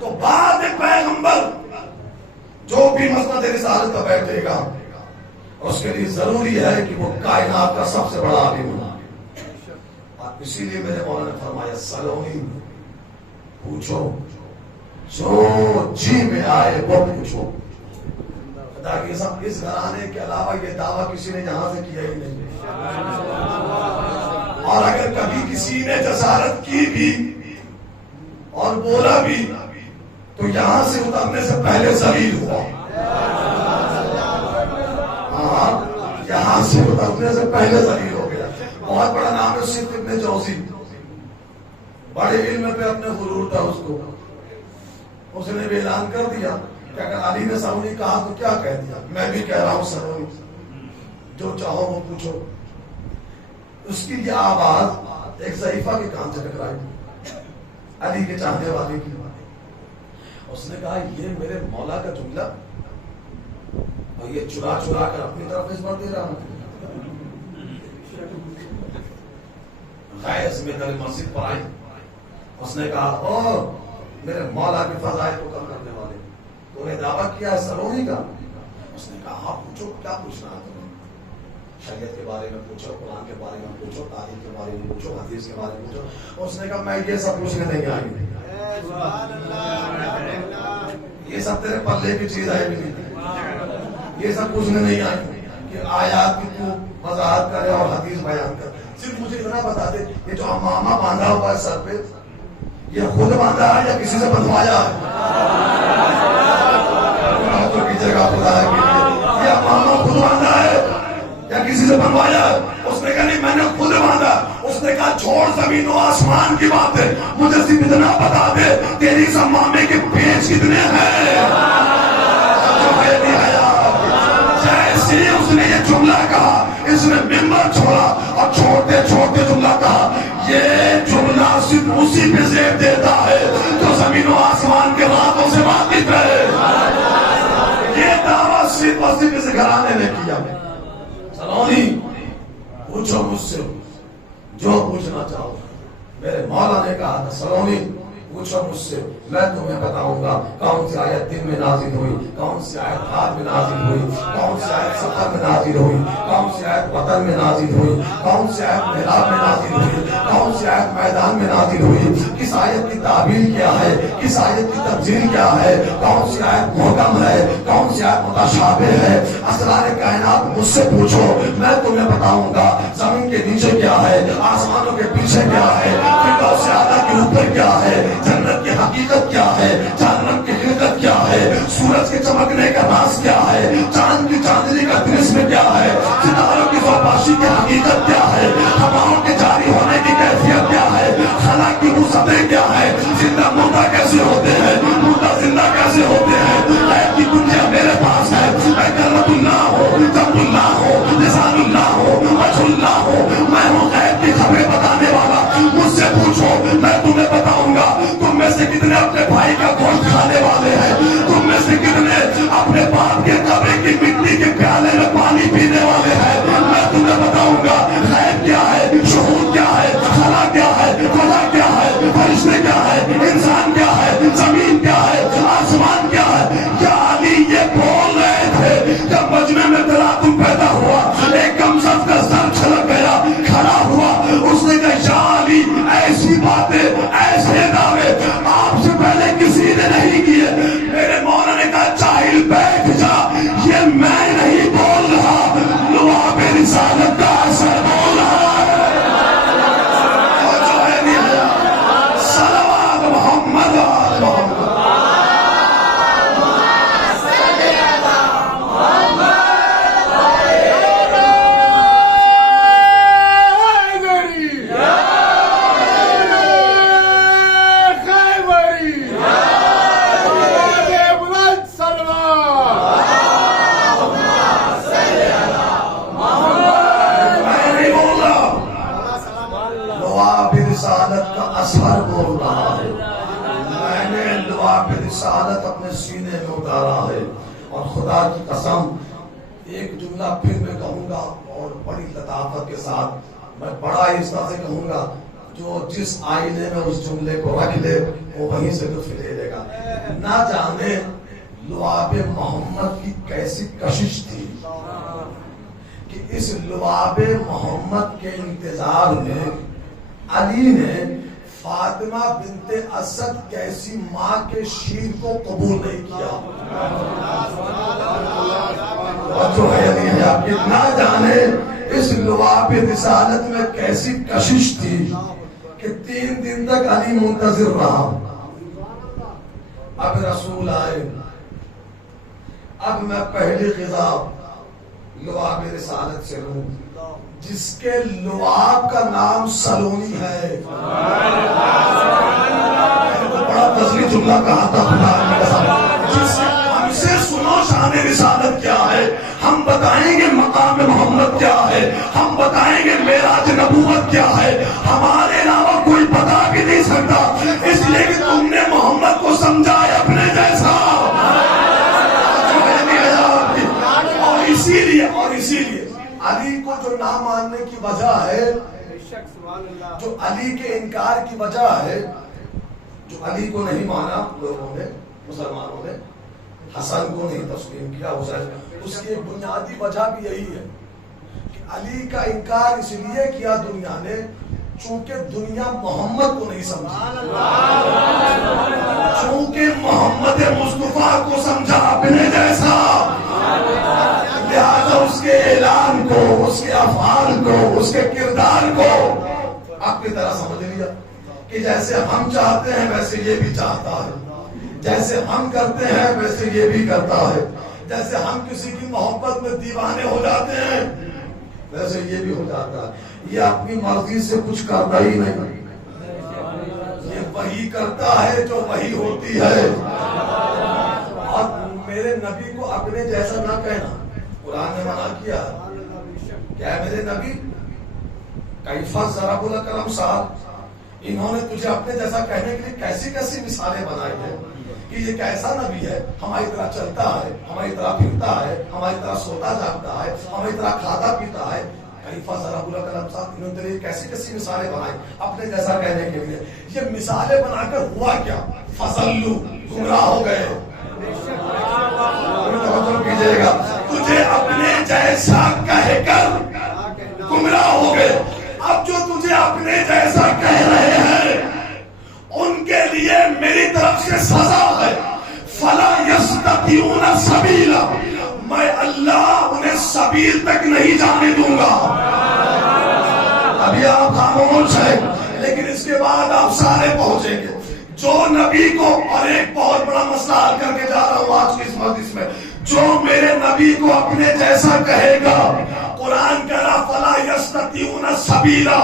تو بعد پیغمبر جو بھی مسند رسالت کا بیٹھے گا اس کے لیے ضروری ہے کہ وہ کائنات کا سب سے بڑا عالم ہونا. اسی لیے میرے مولا نے فرمایا سلونی، پوچھو جو جی میں آئے وہ پوچھو. تاکہ سب اس گھرانے کے علاوہ یہ دعویٰ کسی نے یہاں سے کیا ہی نہیں. اور اگر کبھی کسی نے جسارت کی بھی اور بولا بھی تو یہاں سے اترنے سے پہلے ذلیل ہوا. ہاں یہاں سے اترنے سے پہلے ذلیل ہو گیا. بہت بڑا نام ہے صدق ابن جوزی. بڑے علم پہ اپنے غرور تھا اس کو. اس نے بھی اعلان کر دیا کہ اگر علی نے سرونی کہا تو کیا کہہ دیا, میں بھی کہہ رہا ہوں سرونی, جو چاہو وہ پوچھو. اس کی یہ آواز ایک ضعیفہ کے کان سے ٹکرائی, علی کے چاہنے والے کی. اس نے کہا یہ میرے مولا کا جملہ اور یہ چرا چرا کر اپنی طرف نسبت دے رہا ہوں. غیظ میں کل مسجد پر آئی. اس نے کہا او میرے مولا کے فضائل کو کم کرنے والے, تو نے دعویٰ کیا ہے سرونی کا. اس نے کہا ہاں پوچھو, کیا پوچھنا ہے تمہیں؟ شریعت کے بارے میں پوچھو, قرآن کے بارے میں پوچھو, تاریخ کے بارے میں پوچھو, حدیث کے بارے میں پوچھو. اس نے کہا میں یہ سب پوچھنے نہیں آئی, یہ سب تیرے پلے کی چیز ہے بھی نہیں, یہ سب پوچھنے نہیں آئی کہ آیات کی تو وضاحت کرے اور حدیث بیان کر. صرف مجھے اتنا بتا دے یہ جو امامہ باندھا ہوا ہے سر پہ, یہ خود باندھا ہے یا کسی سے بندھوایا ہے؟ یہ امامہ خود باندھا ہے یا کسی سے بنوایا ہے؟ اس نے کہا نہیں میں نے خود باندھا. اس نے کہا چھوڑ زمین و آسمان کی بات ہے, مجھے صرف اتنا بتا دے تیری اس امامے کے پیچ کتنے ہیں. جیسے اس نے یہ جملہ کہا, اس نے ممبر چھوڑا اور چھوڑتے چھوڑتے جملہ کہا, یہ جملہ صرف اسی پہ زیب دیتا ہے جو زمین و آسمان کے راتوں سے واقف ہے. یہ دعویٰ صرف اسی پہ سے گھرانے نے کیا. سلونی پوچھو مجھ سے جو پوچھنا چاہو. میرے مولا نے کہا تھا سلونی پوچھو مجھ سے, میں تمہیں بتاؤں گا کون سی آیت 3 میں نازل ہوئی, کون سی آیت 8 میں نازل ہوئی, کون سی آیت 70 میں نازل ہوئی, کون سی آیت وطن میں نازل ہوئی, کون سی آیت محراب میں نازل ہوئی, کون سی آیت میدان میں نازل ہوئی, کس آیت کی تعبیر کیا ہے, کس آیت کی تفسیر کیا ہے, کون سی آیت محکم ہے, کون سی آیت متشابہ ہے. اسرار کائنات مجھ سے پوچھو, میں تمہیں بتاؤں گا زمین کے نیچے کیا ہے, آسمانوں کے پیچھے کیا ہے, فردوس اعلیٰ کے اوپر کیا ہے, جنت کی حقیقت کیا ہے, جہنم کی حقیقت کیا ہے, سورج کے چمکنے کا راز کیا ہے, چاند کی چاندنی کا درشم کیا ہے, ستاروں کی زوباشی کی حقیقت کیا ہے, ہواؤں کے جاری ہونے کی کیفیت کیا ہے, خلا کی وسعتیں کیا ہے, زندہ مردہ کیسے ہوتے ہیں, مردہ زندہ کیسے ہوتے ہیں. غیب کی کنجیاں میرے پاس ہے, میں کلمۃ اللہ ہوں, جب اللہ ہوں, لسان اللہ ہوں, وجہ اللہ ہوں, میں ہوں غیب کی خبریں بتانے والا. مجھ سے پوچھو میں تمہیں بتاؤں گا تم میں سے کتنے اپنے بھائی کا گوشت کھانے والے ہیں, تم میں سے کتنے اپنے باپ کے قبر کی مٹی کے پیالے میں پانی پینے والے ہیں. میں تمہیں بتاؤں گا غیب کیا ہے, شہود کیا ہے, خلا کیا ہے, فضا کیا ہے, فرشتے کیا ہے, انسان کیا ہے, زمین کیا ہے, آسمان کیا ہے. یا علی یہ بول رہے تھے جب مجمع میں تلاطم پیدا ہوا, ایک کمزد کا سر چھلک گیا, کھڑا ہوا, اس نے کہا یا علی ایسی باتیں ایسے دعوے آپ سے پہلے کسی نے نہیں کیے. میرے مولا نے کہا جاہل بیٹھ جا, یہ میں نہیں بول رہا, لواب رسالت کا اثر بول رہا ہے. اور جو ہے نہیں صلوات محمد آل محمد. رسالت اپنے سینے میں اتارا ہے. اور خدا کی قسم ایک جملہ پھر میں کہوں گا اور بڑی لطافت کے ساتھ میں بڑا اس طرح سے کہوں گا, جو جس آئینے میں اس جملے کو رکھ لے وہ وہیں سے لطف لے لے گا. نہ جانے لعاب محمد کی کیسی کشش تھی کہ اس لعاب محمد کے انتظار میں علی نے فاطمہ بنت اسد کیسی ماں کے شیر کو قبول نہیں کیا. اور جو ہے آپ کی نہ جانے اس لعاب رسالت میں کیسی کشش تھی کہ 3 دن تک علی منتظر رہا. اب رسول آئے، اب میں پہلی خطاب لعاب رسالت سے لوں، جس کے لعاب کا نام سلونی ہے۔ بڑا فضلی جملہ کہا تھا ہم سے سنو شان رسالت کیا ہے، ہم بتائیں گے مقام محمد کیا ہے، ہم بتائیں گے معراج نبوت کیا ہے، ہمارے علاوہ کوئی بتا بھی نہیں سکتا، اس لیے کہ تم نے محمد کو سمجھا ہے اپنے جیسا، اور اسی لیے علی کو جو نہ ماننے کی وجہ ہے، جو علی کے انکار کی وجہ ہے، جو علی کو نہیں مانا لوگوں نے، مسلمانوں نے حسن کو نہیں تسلیم کیا، اس کی ایک بنیادی وجہ بھی یہی ہے کہ علی کا انکار اس لیے کیا دنیا نے چونکہ دنیا محمد کو نہیں سمجھا، چونکہ محمد مصطفیٰ کو سمجھا اپنے جیسا، لہذا اس کے اعلان کو، اس کے افعال کو، اس کے کردار کو اپنی طرح سمجھ لیا کہ جیسے ہم چاہتے ہیں ویسے یہ بھی چاہتا ہے، جیسے ہم کرتے ہیں ویسے یہ بھی کرتا ہے، جیسے ہم کسی کی محبت میں دیوانے ہو جاتے ہیں ویسے یہ بھی ہو جاتا ہے، یہ اپنی مرضی سے کچھ کرتا ہی نہیں، یہ وہی کرتا ہے جو وہی ہوتی ہے۔ اور میرے نبی کو اپنے جیسا نہ کہنا، قرآن نے منع کیا، کیا میرے نبی کیف ضرب لک الامثال، انہوں نے تجھے اپنے جیسا کہنے کے لیے کیسی کیسی مثالیں بنائی ہیں کہ یہ کیسا نبی ہے، ہماری طرح چلتا ہے، ہماری طرح پھرتا ہے، ہماری طرح سوتا جاگتا ہے، ہماری طرح کھاتا پیتا ہے، کیف ضرب لک الامثال، انہوں نے تیرے کیسی کیسی مثالیں بنائی اپنے جیسا کہنے کے لیے، یہ مثالیں بنا کر ہوا کیا، فضلوا، گمراہ ہو گئے۔ کیجئے گا تجھے اپنے جیسا کہہ کر گمراہ ہو گئے، اب جو تجھے اپنے جیسا کہہ رہے ہیں ان کے لیے میری طرف سے سزا ہے، فلا یستطیعون سبیلا، میں اللہ انہیں سبیل تک نہیں جانے دوں گا۔ ابھی آپ خاموش ہیں لیکن اس کے بعد آپ سارے پہنچیں گے، جو نبی کو، اور ایک بہت بڑا مسئلہ حل کر کے جا رہا ہوں آج کی اس مجلس میں، جو میرے نبی کو اپنے جیسا کہے گا، قرآن کہہ رہا فلا یستطیعون سبیلا،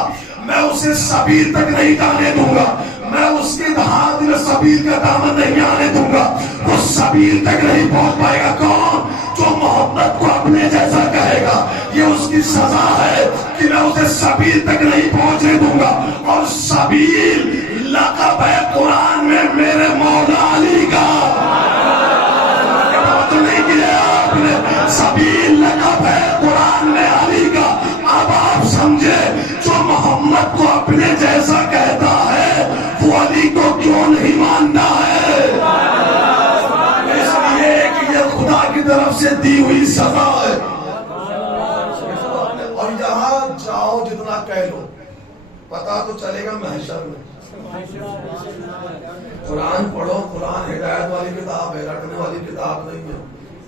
میں اسے سبیل تک نہیں جانے دوں گا، میں اس کے ہاتھ میں سبیل کا دامن نہیں آنے دوں گا، وہ سبیل تک نہیں پہنچ پائے گا۔ کون؟ جو محمد کو اپنے جیسا کہے گا، یہ اس کی سزا ہے کہ میں اسے سبیل تک نہیں پہنچنے دوں گا۔ اور سبیل لقب ہے قرآن میں میرے مولا علی کا، سبیل لقب ہے قرآن میں علی کا۔ اب آپ سمجھے جو محمد کو اپنے جیسا کہتا ہے وہ علی کو کیوں نہیں مانتا ہے؟ اس لیے کہ یہ خدا کی طرف سے دی ہوئی سزا ہے، اور یہاں جاؤ جتنا کہہ لو پتا تو چلے گا محشر میں۔ قرآن پڑھو، قرآن ہدایت والی کتاب ہے، رٹنے والی کتاب نہیں ہے۔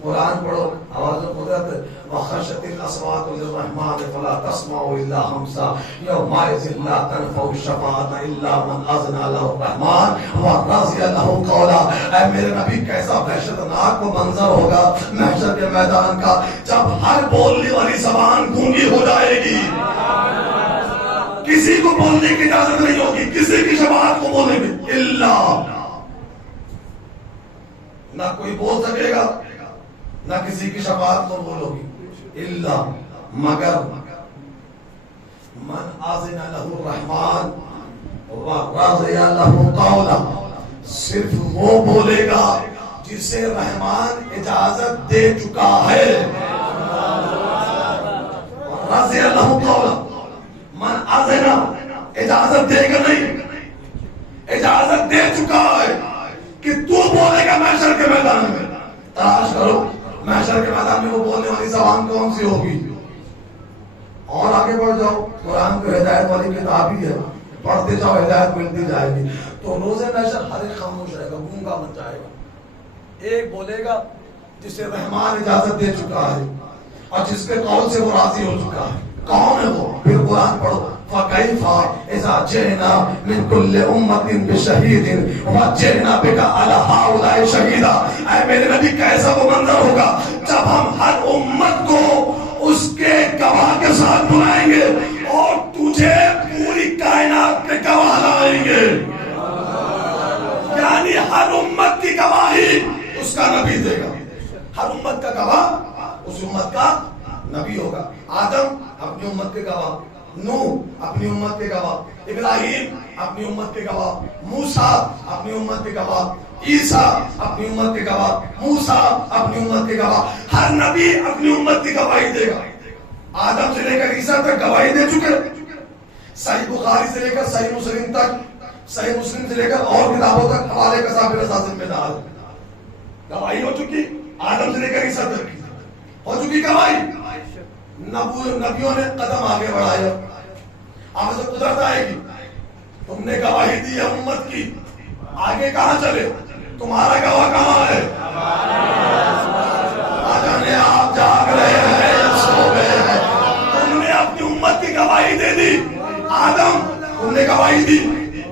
قرآن پڑھو، آواز قدرت، وخشت الاصوات للرحمن فلا تسمع الا همسا یومئذ لا تنفع الشفاعة الا من اذن له الرحمن ورضي له قولا۔ اے میرے نبی کیسا وحشتناک وہ منظر ہوگا محشر کے میدان کا جب ہر بولنے والی زبان گونگی ہو جائے گی، کسی کو بولنے کی اجازت نہیں ہوگی، کسی کی شفاعت کو بولنے کی الا، نہ کوئی بول سکے گا نہ کسی کی شفاعت کو بولوگی، الا مگر من اذن له الرحمن ورضي له قولا، صرف وہ بولے گا جسے رحمان اجازت دے چکا ہے، رضي له قولا، من اذن اجازت دے گا نہیں، اجازت دے چکا ہے کہ تو بولے گا محشر کے میدان میں۔ تلاش کرو محشر کے میدان میں وہ بولنے والی زبان کون سی ہوگی، اور آگے بڑھ جاؤ، قرآن کو ہدایت والی کتاب ہی ہے، پڑھتے جاؤ ہدایت ملتی جائے گی۔ تو روز محشر ہر ایک خاموش رہے گا، گونگا بن جائے گا، ایک بولے گا جسے رحمان اجازت دے چکا ہے اور جس کے قول سے وہ راضی ہو چکا ہے، کون ہے وہ؟ پھر قرآن پڑھو، فكيف إذا جئنا من كل أمة بشهيد وجئنا بك على هؤلاء شهيدا. اے میرے نبی کیسا وہ منظر ہوگا جب ہم ہر امت کو اس کے گواہ کے ساتھ بلائیں گے اور تجھے پوری کائنات پہ گواہ لائیں گے. یعنی ہر امت کی گواہی اس کا نبی دے گا. ہر امت کا گواہ اس امت کا نبی ہوگا. آدم اپنی امت کے گواہ، نوح اپنی امت کے گواہ، ابراہیم اپنی امت کے گواہ، موسیٰ اپنی امت کے گواہ، عیسیٰ اپنی امت کے گواہ، موسیٰ اپنی امت کے گواہ. ہر نبی اپنی امت کی گواہی دے گا. آدم سے لے کر عیسیٰ تک گواہی دے چکے. صحیح بخاری سے لے کر صحیح مسلم تک، صحیح مسلم سے لے کر اور کتابوں تک حوالے کا صاحب رضا ذمہ دار گواہی ہو چکی. آدم سے لے کر عیسیٰ تک ہو چکی گواہی. نبیوں نے قدم آگے بڑھایا. اب سے قدرت آئے گی، تم نے گواہی دی ہے امت کی، آگے کہاں چلے؟ تمہارا گواہ کہاں ہے؟ آجانے آپ جاگ رہے ہیں یا سو گئے ہیں؟ تم نے اپنی امت کی گواہی دے دی. آدم تم نے گواہی دی،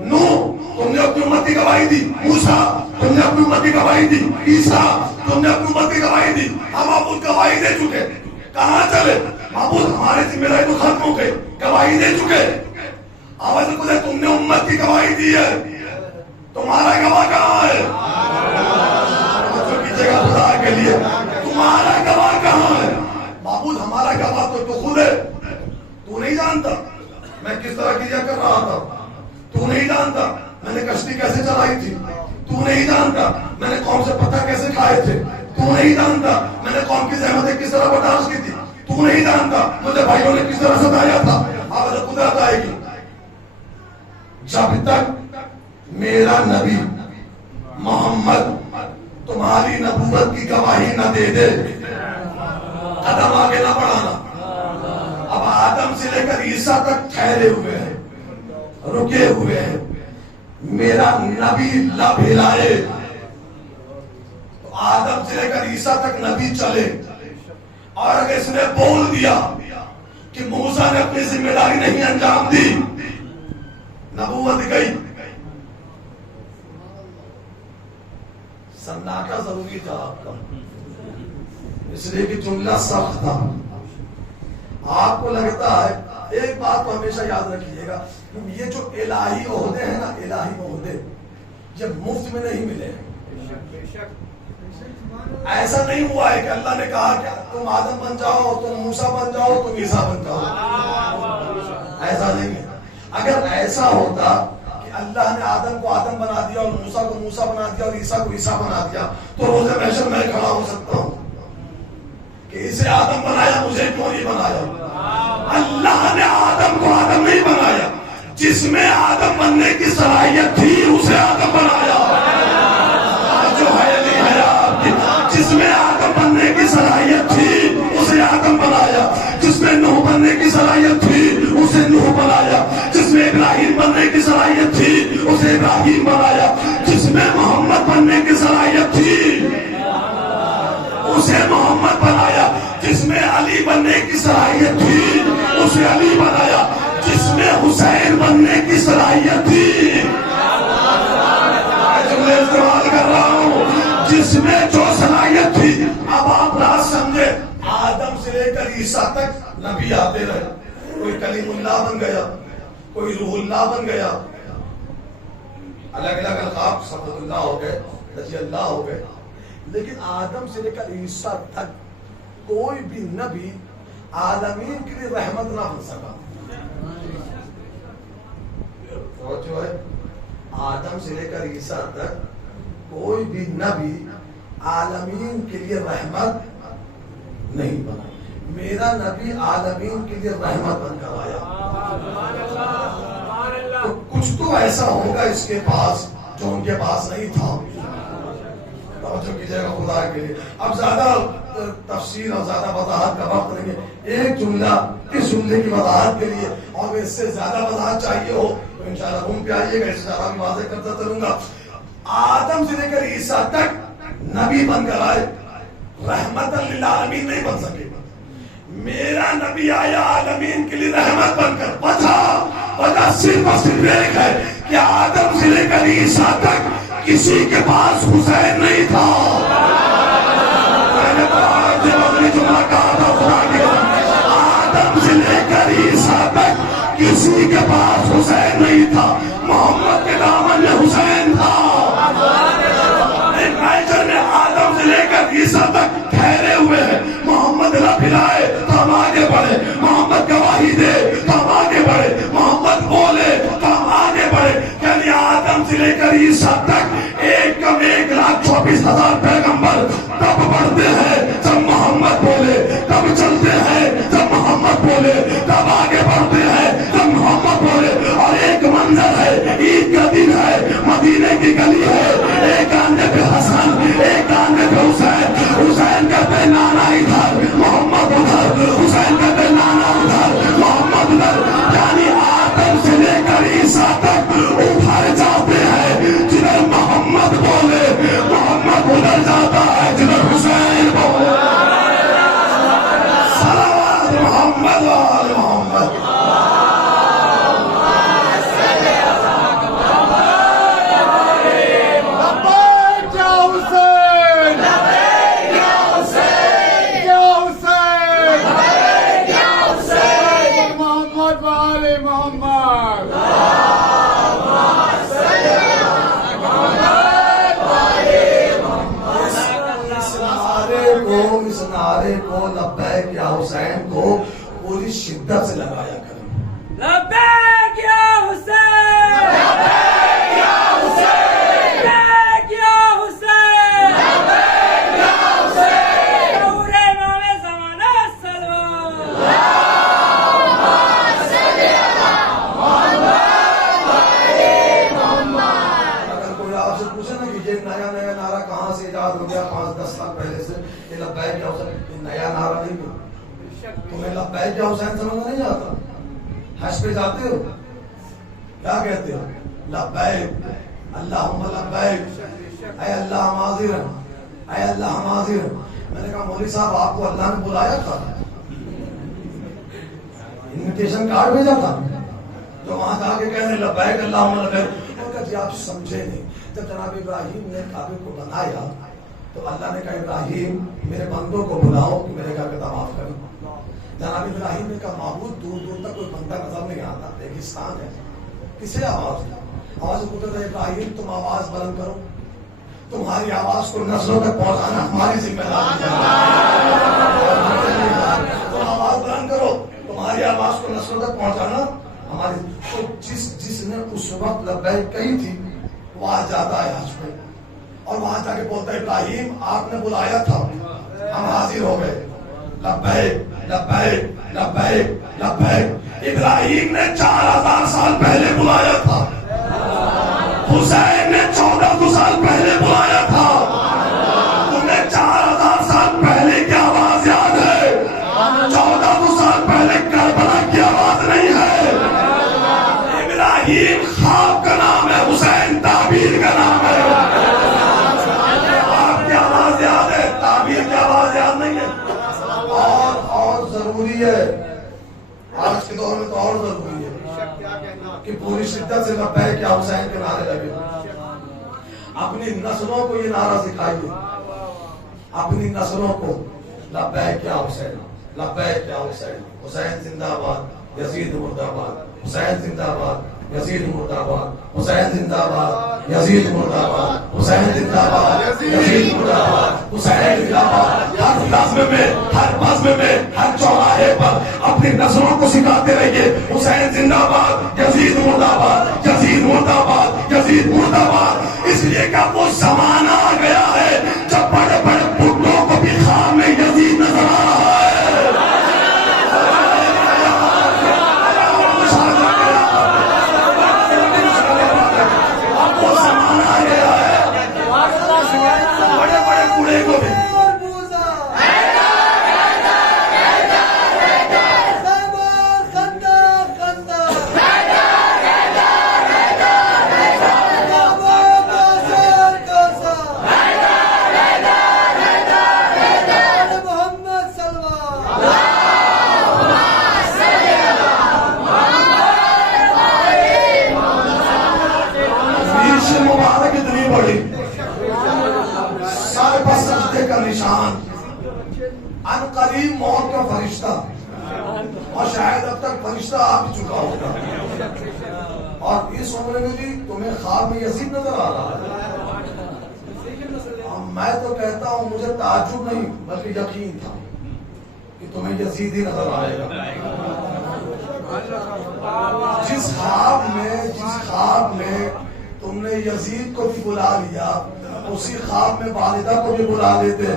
نوح تم نے اپنی امت کی گواہی دی، موسیٰ تم نے اپنی امت کی گواہی دی، عیسیٰ تم نے اپنی امت کی گواہی دی. ہم اب گواہی دے چکے، کہاں چلے؟ محبوب ہمارے ذمہ داری تو ختم ہو گئے، گواہی دے چکے. آواز کچھ تم نے امت کی گواہی دی ہے، تمہارا گواہ کہاں ہے؟ کیجیے گا خدا کے لیے، تمہارا گواہ کہاں ہے؟ محبوب ہمارا گواہ تو خود ہے. تو نہیں جانتا میں کس طرح کیا کر رہا تھا، تو نہیں جانتا میں نے کشتی کیسے چلائی تھی، تو نہیں جانتا میں نے قوم سے پتھر کیسے کھائے تھے، تو نہیں جانتا میں نے قوم کی زحمتیں کس طرح برداشت کی تھی، تو نہیں جانتا مجھے بھائیوں نے کس طرح ستایا تھا. آواز قدرت آئے گی. جب تک میرا نبی محمد تمہاری نبوت کی گواہی نہ دے دے، قدم آگے نہ بڑھانا. اب آدم سے لے کر عیسیٰ تک ٹھہرے ہوئے ہیں، رکے ہوئے ہیں. میرا نبی لب ہلائے تو آدم سے لے کر عیسیٰ تک نبی چلے. اور اگر اس نے بول دیا کہ موسیٰ نے اپنی ذمہ داری نہیں انجام دی، نبوت گئی. سناٹا ضروری تھا آپ کا، اس لیے کہ جملہ سخت تھا. آپ کو لگتا ہے ایک بات تو ہمیشہ یاد رکھیے گا، یہ جو الہی عہدے ہیں نا، الہی عہدے یہ مفت میں نہیں ملے ہیں. ایسا نہیں ہوا ہے کہ اللہ نے کہا کہ تم آدم بن جاؤ، تم موسیٰ بن جاؤ، تم عیسیٰ بن جاؤ. ایسا نہیں ہے. اگر ایسا ہوتا کہ اللہ نے آدم کو آدم بنا دیا اور موسیٰ کو موسیٰ بنا دیا اور عیسیٰ کو عیسیٰ بنا دیا تو روز محشر میں کھڑا ہو سکتا ہوں کہ اسے آدم بنایا، مجھے کیوں نہیں بنایا. اللہ نے آدم کو آدم نہیں بنایا، جس میں آدم بننے کی صلاحیت تھی اسے آدم بنایا. جو ہے نہیں ہے آپ کی، جس میں آدم بننے کی صلاحیت تھی اسے آدم بنایا. جس میں نوح بننے کی صلاحیت تھی اسے نوح بنایا. جس میں ابراہیم بننے کی صلاحیت تھی اسے ابراہیم بنایا. جس میں محمد بننے کی صلاحیت تھی اسے محمد بنایا. جس میں علی بننے کی صلاحیت تھی اسے علی بنایا. جس میں حسین بننے کی صلاحیت تھی، جملے استعمال کر رہا ہوں، جس میں جو صلاحیت تھی. اب آپ بات سمجھے، آدم سے لے کر عیسیٰ تک نبی آتے رہے. کوئی کلیم اللہ بن گیا، کوئی روح اللہ بن گیا، الگ الگ القاب، صفت اللہ ہو گئے، رضی اللہ ہو گئے. لیکن آدم سے لے کر عیسیٰ تک کوئی بھی نبی عالمین کے لیے رحمت نہ بن سکا. جو ہے آدم سے لے کر عیسیٰ تک کوئی بھی نبی عالمین کے لیے رحمت نہیں بنا. میرا نبی عالمین کے لیے رحمت بن کر آیا. تو کچھ تو ایسا ہوگا اس کے پاس جو ان کے پاس نہیں تھا. توجہ کیجیے گا خدا کے لیے. اب زیادہ تفسیر اور زیادہ وضاحت کا وقت نہیں ہے. ایک جملہ اس جملے کی وضاحت کے لیے، اور اس سے زیادہ وضاحت چاہیے ہو تو انشاءاللہ روم پہ آئیے گا، اس سے زیادہ بھی واضح کرتا چلوں گا. آدم سے لے کر عیسیٰ تک نبی بن کر آئے، رحمت للعالمین نہیں بن سکے. میرا نبی آیا عالمین کے لیے رحمت بن کر. وجہ صرف اور صرف ایک ہے کہ آدم سے لے کر عیسیٰ تک کسی کے پاس حسین نہیں تھا. میں نے جملہ کہا تھا خدا کی قسم, آدم سے لے کر عیسیٰ تک کسی کے پاس حسین نہیں تھا. محمد کے دامن میں حسین تھا. آدم سے لے کر عیسیٰ تک ٹھہرے ہوئے ہیں. محمد نہ پھلائے تو ہم آگے بڑھے, محمد گواہی دے تو ہم آگے بڑھے, محمد بولے تو ہم آگے بڑھے. یعنی آدم سے لے کر عیسیٰ تک 1,24,000 پیغمبر تب بڑھتے ہیں جب محمد بولے, تب چلتے ہیں جب محمد بولے, تب آگے بڑھتے ہیں جب محمد بولے. اور ایک منظر ہے, عید کا دن ہے, مدینے کی گلی ہے, ایک آنے پہ حسن, ایک آنے پہ حسین. حسین کہتے نانا ادھر, محمد ادھر, حسین کہتے نانا ادھر, محمد ادھر. یعنی آدم سے لے کر عیسیٰ تک ادھر جاتے ہیں جدھر محمد بولے, محمد ادھر جاتا ہے جدھر حسین بولے. صلوات محمد وآل محمد. اس نعرے کو لبیک یا حسین کو پوری شدت سے لگایا کریں. لبیک یا حسین, لبیک یا حسین, لبیک یا حسین, لبیک یا حسین. نور امام زمانہ سلوات. اللہم صلی علی محمد وآل محمد. اگر کوئی آپ سے پوچھے نا کہ یہ نیا نعرہ کہاں سے ایجاد ہو گیا 5-10 سال پہلے سے, یہ لبیک یا حسین, یہ نیا نعرہ نہیں ہے. تمہیں لبیک یا حسین سمجھ نہیں آتا؟ حج پہ جاتے ہو کیا کہتے ہو؟ لبیک اللہم لبیک, اے اللہ ہم حاضر ہیں, اے اللہ ہم حاضر ہیں. میں نے کہا مولوی صاحب آپ کو اللہ نے بلایا تھا, انویٹیشن کارڈ بھیجا تھا, تو وہاں جا کے کہنے لبیک اللہم لبیک. اور کہا جی آپ سمجھے نہیں, جب جناب ابراہیم نے کعبے کو بنایا تو اللہ نے کہا ابراہیم میرے بندوں کو بلاؤ کہ میرے گھر کا طواف کریں. جناب ابراہیم نے کہا معبود دور دور تک کوئی بندہ نظر نہیں آتا, ریگستان ہے, کسے آواز دو؟ آواز پوچھتا ہے ابراہیم تم آواز بلند کرو, تمہاری آواز کو نسلوں تک پہنچانا ہماری ذمہ داری ہے. تم آواز بلند کرو, تمہاری آواز کو نسلوں تک پہنچانا ہماری. تو جس نے اس وقت لبیک کہی تھی وہ آج جاتا ہے حج پہ, اور وہاں جا کے بولتا ہے ابراہیم آپ نے بلایا تھا, ہم حاضر ہو گئے. لبیک لبیک لبیک لبیک. ابراہیم نے 4000 سال پہلے بلایا تھا, حسین نے 1400 سال پہلے بلایا تھا. تمہیں 4000 سال پہلے کی آواز یاد ہے, 1400 سال پہلے کربلا کی آواز نہیں ہے. ابراہیم خواب کا نام ہے, حسین تعبیر کا نام ہے. آپ کی آواز یاد ہے, تعبیر کی آواز یاد نہیں ہے. اور ضروری ہے, آج کے دور میں تو اور ضروری ہے کہ پوری شدت سے لبیک یا حسین کے نعرے لگے. اپنی نسلوں کو یہ نعرہ سکھائیے, اپنی نسلوں کو لبیک یا حسین, لبیک یا حسین. حسین زندہ باد, یزید مردہ باد. حسین زندہ باد, یزید مردہ باد. حسین زندہ باد, یزید مردہ باد. حسین زندہ باد, یزید مردہ باد. حسین زندہ باد. ہر نظم میں, ہر بزم میں, ہر چوراہے پر اپنی نسلوں کو سکھاتے رہیے حسین زندہ باد, یزید مردہ باد, یزید مردہ باد, یزید مردہ باد. اس لیے کہ وہ زمانہ آ گیا ہے جب بڑے بڑے بتوں کو بھی خواب میں یزید نظر آ رہا ہے. رشتہ آ بھی چکا ہوگا. اور اس عمر میں بھی تمہیں خواب میں یزید نظر آ رہا ہے. میں تو کہتا ہوں مجھے تعجب نہیں بلکہ یقین تھا کہ تمہیں یزید ہی نظر آئے گا. جس خواب میں تم نے یزید کو بھی بلا لیا اسی خواب میں والدہ کو بھی بلا لیتے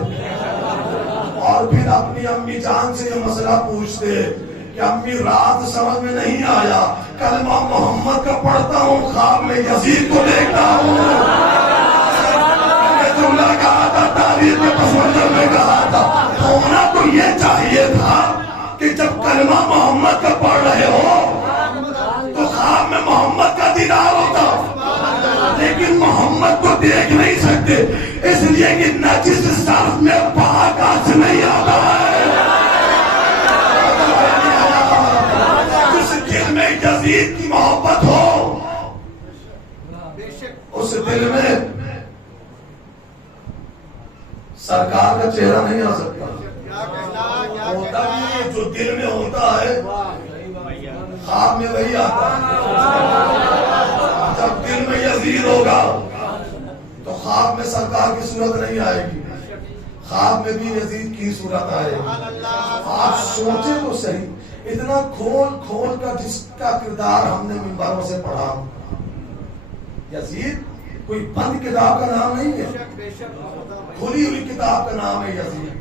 اور پھر اپنی امی جان سے یہ مسئلہ پوچھتے کہ امی رات سمجھ میں نہیں آیا کلمہ محمد کا پڑھتا ہوں خواب میں یزید کو دیکھتا ہوں. جملہ کہا تھا تاریخ میں پس منظر میں کہا تھا ہونا تو یہ چاہیے تھا کہ جب کلمہ محمد کا پڑھ رہے ہو تو خواب میں محمد کا دیدار ہوتا لیکن محمد کو دیکھ نہیں سکتے اس لیے کہ نجس صرف میں پاک آج نہیں آتا ہے. جس دل میں یزید کی محبت ہو اس دل میں سرکار کا چہرہ نہیں آ سکتا. ہوتا نہیں جو دل میں ہوتا ہے خواب میں وہی آتا ہے. جب دل میں یزید ہوگا تو خواب میں سرکار کی صورت نہیں آئے گی خواب میں بھی یزید کی صورت آئے گی. آپ سوچے تو صحیح اتنا کھول کر جس کا کردار ہم نے منبروں سے پڑھا. یزید کوئی بند کتاب کا نام نہیں ہے کھلی ہوئی کتاب کا نام ہے یزید.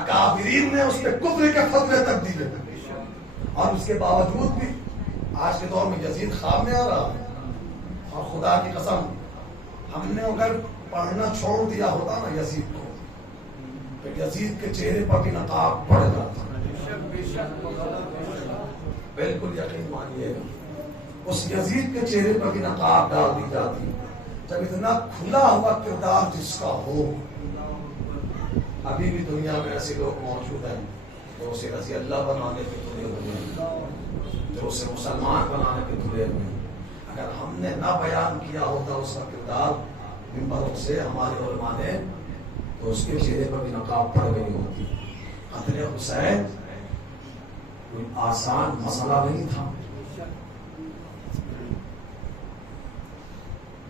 اکابرین نے اس پہ کفر کے فتوے تک دیے اور اس کے باوجود بھی آج کے دور میں یزید خواب میں آ رہا ہے. اور خدا کی قسم ہم نے اگر پڑھنا چھوڑ دیا ہوتا نا یزید کو تو یزید کے چہرے پر بھی نقاب پڑ جاتا. بالکل یقین مانیے اس یزید کے چہرے پر بھی نقاب ڈال دی جاتی. جب اتنا کھلا ہوا کردار جس کا ہو. ابھی بھی دنیا میں ایسے لوگ موجود ہیں جو اسے رضی اللہ بنانے کے تلے ہوئے ہیں جو اسے مسلمان بنانے کے تلے ہوئے ہیں. اگر ہم نے نہ بیان کیا ہوتا اس کا کردار منبروں سے ہمارے علماء نے تو اس کے چہرے پر بھی نقاب پڑ گئی ہوتی. قتل حسین کوئی آسان مسئلہ نہیں تھا.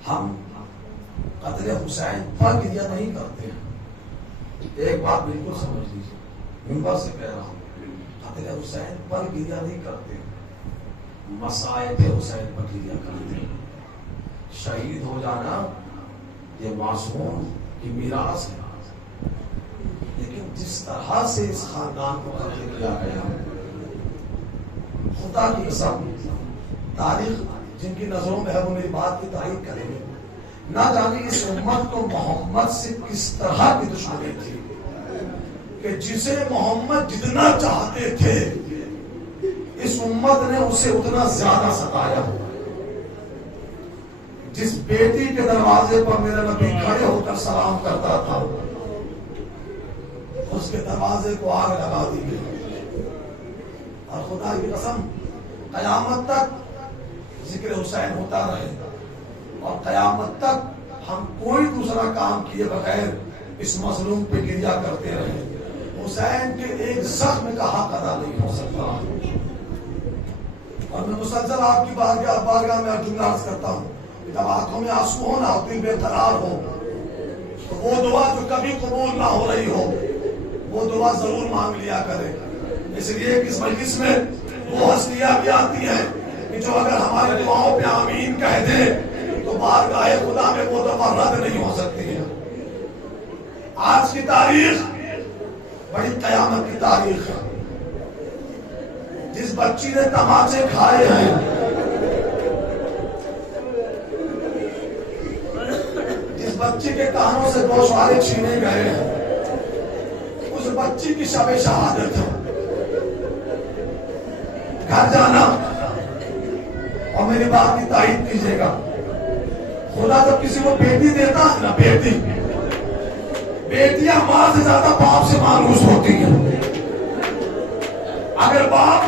ہم قتل حسین پر گریہ نہیں کرتے ہیں. ایک بات بالکل سمجھ لیجیے منبر سے کہہ رہا ہوں قتل حسین پر گریہ نہیں کرتے مصائب حسین پر گریہ کرتے ہیں. شہید ہو جانا یہ معصوم کی میراث ہے لیکن جس طرح سے اس خاندان کو قتل کیا گیا خدا کی قسم تاریخ جن کی نظروں میں ہے وہ میری بات کی تائید کریں گے. نہ جانے اس امت کو محمد سے کس طرح کی دشمنی تھی کہ جسے محمد جتنا چاہتے تھے اس امت نے اسے اتنا زیادہ ستایا. جس بیٹی کے دروازے پر میرا نبی کھڑے ہو کر سلام کرتا تھا اس کے دروازے کو آگ لگا دی گئی. اور خدا کی قسم قیامت تک ذکر حسین ہوتا رہے اور قیامت تک ہم کوئی دوسرا کام کیے بغیر اس مظلوم پہ گریہ کرتے رہے. حسین کے ایک زخم کا حق ادا نہیں ہو سکتا. اور میں مسلسل آپ کی بارگاہ میں جملہ عرض کرتا ہوں جب آنکھوں میں آنسو ہو نہ دل بے قرار ہو تو وہ دعا جو کبھی قبول نہ ہو رہی ہو وہ دعا ضرور مانگ لیا کرے. اس لیے کہ اس مجلس میں وہ ہستیاں بھی آتی ہیں کہ جو اگر ہماری دعاؤں پہ آمین کہہ دے تو بارگاہ خدا میں وہ دعا رد نہیں ہو سکتی ہے. آج کی تاریخ بڑی قیامت کی تاریخ ہے. جس بچی نے تماچے کھائے ہیں جس بچی کے کانوں سے گوشوارے چھینے گئے ہیں اس بچی کی شب شہادت ہے. گھر جانا اور میری بات کی تائید کیجیے گا. خدا جب کسی کو بیٹی دیتا ہے نا بیٹیاں ماں سے زیادہ باپ سے مانوس ہوتی ہیں. اگر باپ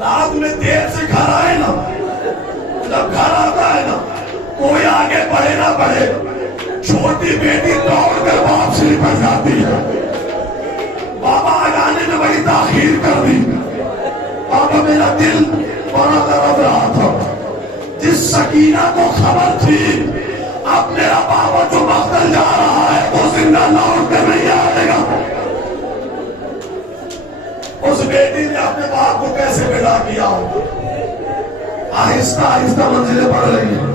رات میں دیر سے گھر آئے نا جب گھر آتا ہے نا کوئی آگے بڑھے نہ بڑھے چھوٹی بیٹی دوڑ کر باپ سے نکل جاتی ہے. بابا آنے میں بڑی تاخیر کر دی. اب میرا دل بڑا تڑپ رہا تھا. جس سکینہ کو خبر تھی اب میرا بابا جو مقتل جا رہا ہے وہ زندہ لوٹ کر نہیں آئے گا. اس بیٹی نے اپنے باپ کو کیسے پیدا کیا؟ آہستہ آہستہ منزلیں بڑھ رہی ہیں.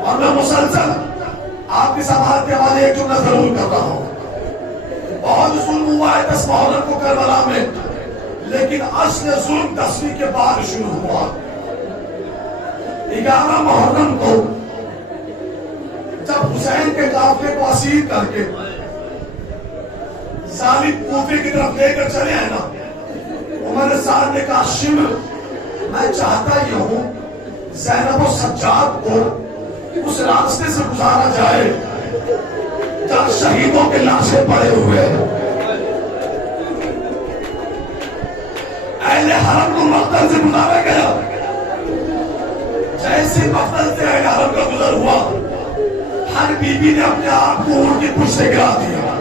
اور میں مسلسل آپ کی سماعت کے حوالے ایک جملہ ضرور کر رہا ہوں. بہت ظلم ہوا ہے 10 محرم کو کربلا میں، لیکن اصل ظلم 10ویں کے بعد شروع ہوا. 11 محرم کو جب حسین کے قافلے کو اسیر کر کے ظالم کوفے کی طرف لے کر چلے ہیں نا، عمر سعد نے کہا شمر میں چاہتا یہ ہوں زینب و سجاد کو اس راستے سے گزارا جائے جہاں شہیدوں کے لاشیں پڑے ہوئے ہیں. اہل حرم کو مقتل سے گزارا گیا. جیسے مقتل سے اہل حرم کا گزر ہوا، ہر بیوی نے اپنے آپ کو ان کی پشت سے گرا دیا.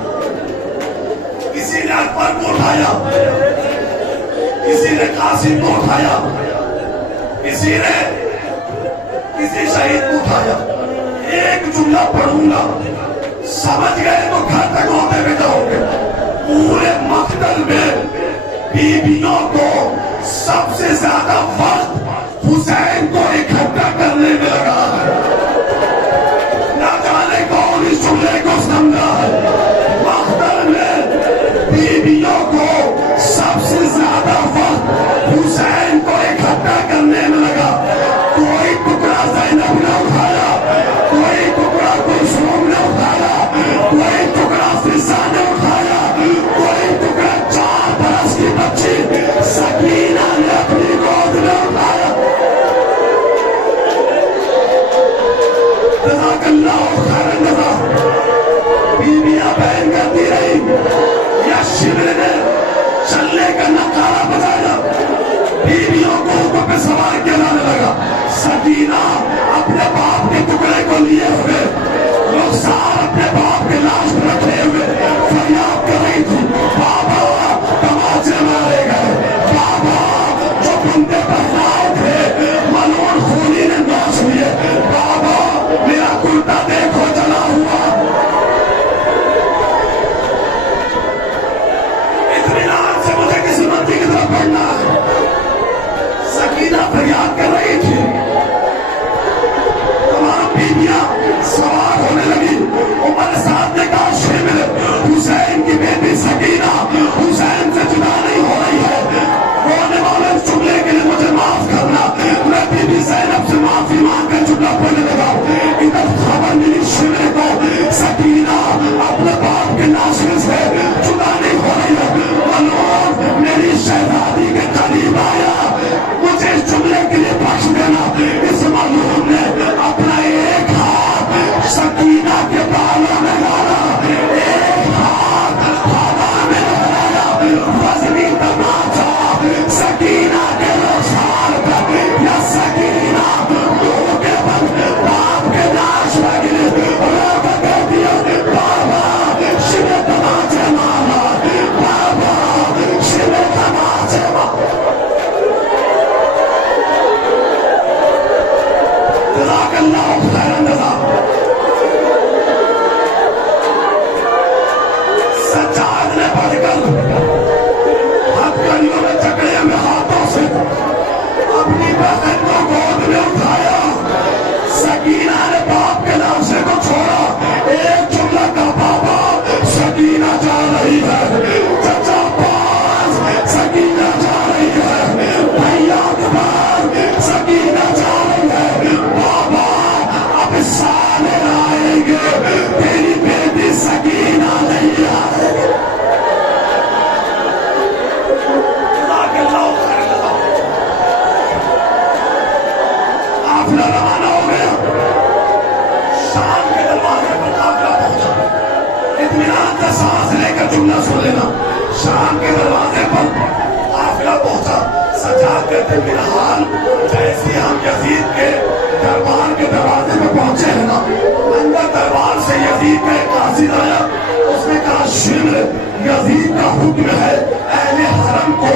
کسی نے اکبر کو اٹھایا، کسی نے قاسم کو اٹھایا، کسی نے کسی شہید کو اٹھایا. ایک جملہ پڑھوں گا، سمجھ گئے تو گھر تک ہوتے ہوئے جاؤ گے. پورے مقتل میں بیویوں کو سب سے زیادہ وقت حسین کو اکٹھا کرنے میں لگا ہے. نہ جانے کون اس جملے کو سمجھا ہے. مقتل میں بیویوں کو سب سے زیادہ وقت حسین کو اکٹھا کرنے میں لگا. کوئی ٹکڑا زینب نے اٹھایا، کوئی ٹکڑا کلثوم نے اٹھایا، کوئی ٹکڑا فضا نے اٹھایا، کوئی ٹکڑا 4 برس کی بچی سکینہ نے اپنی گود میں اٹھایا. جزاک اللہ خیر جزا. بیویاں بیان کرتی رہی. یا شمر نے چلنے کا نعرہ بجایا، بیویوں کو اوپر پہ سوار کیا جانے لگا. سکینہ اپنے باپ کے ٹکڑے کو لیے ہوئے، رخسار اپنے باپ کے لاش پر رکھے ہوئے فریاد کر رہی تھی، بابا تماچے مارے گئے، بابا جو بندے پر لائے تھے ملعون خونی نے نوچ لیے، بابا میرا کرتا دیکھو جلا ہوا. اطمینان سے مجھے کسی منزل کی طرف بڑھنا ہے. سکینہ فریاد کر رہی تھی. تمام بیویاں سوار ہونے لگی. عمر سعد نے کہا شمر حسین کی بیٹی سکینہ حسین سے جدا نہیں ہو رہی ہے. رونے والے اس جملے کے لیے مجھے معاف کرنا. میں بی بی زینب سے معافی مانگ کر جملہ پڑھنے لگا. ادھر خبر ملی شمر کو سکینہ اپنے باپ کے ناصر سے جدا نہیں ہو رہی ہے. ملعون میری شہزادی کے قریب آیا. مجھے اس جملے کے لیے بخش دینا. اس ملعون نے اپنا ایک ہاتھ سکینہ کے بالوں میں ڈالا، ایک ہاتھ ہوا میں لہرایا. وزنی تماچا سکینہ کے رخسار پر یا سکینہ منہ کے بند باپ کے لاش پر گری. رو کر دیا بابا شمر تماچے مارا، بابا شمر تماچے مارا. جزاک اللہ خیر جزا. سجاد نے پڑھ کر ہتھکڑیوں میں جکڑے ہوئے ہاتھوں سے اپنی بہن کو گود میں اٹھایا. سکینہ نے باپ کے لاشے کو چھوڑا. ایک جملہ کا بابا سکینہ جا رہی ہے، چچا پاس سکینہ جا رہی ہے، بھیا اکبر سکینہ جا رہی ہے. بابا اب سالے آئیں گے، تیری بیٹی سکینہ نہیں آئے گی. قافلہ روانہ ہو گیا. شام کے دروازے پر قافلہ پہنچا. اطمینان کا سانس لے کر جملہ سن لینا. شام کے دروازے پر قافلہ پہنچا. سجاد کہتے میرا حال جیسے ہم یزید کے دربار کے دروازے پر پہنچے ہیں نا، اندر دربار سے یزید کا ایک قاصد آیا. اس نے کہا شمر یزید کا حکم ہے اہل حرم کو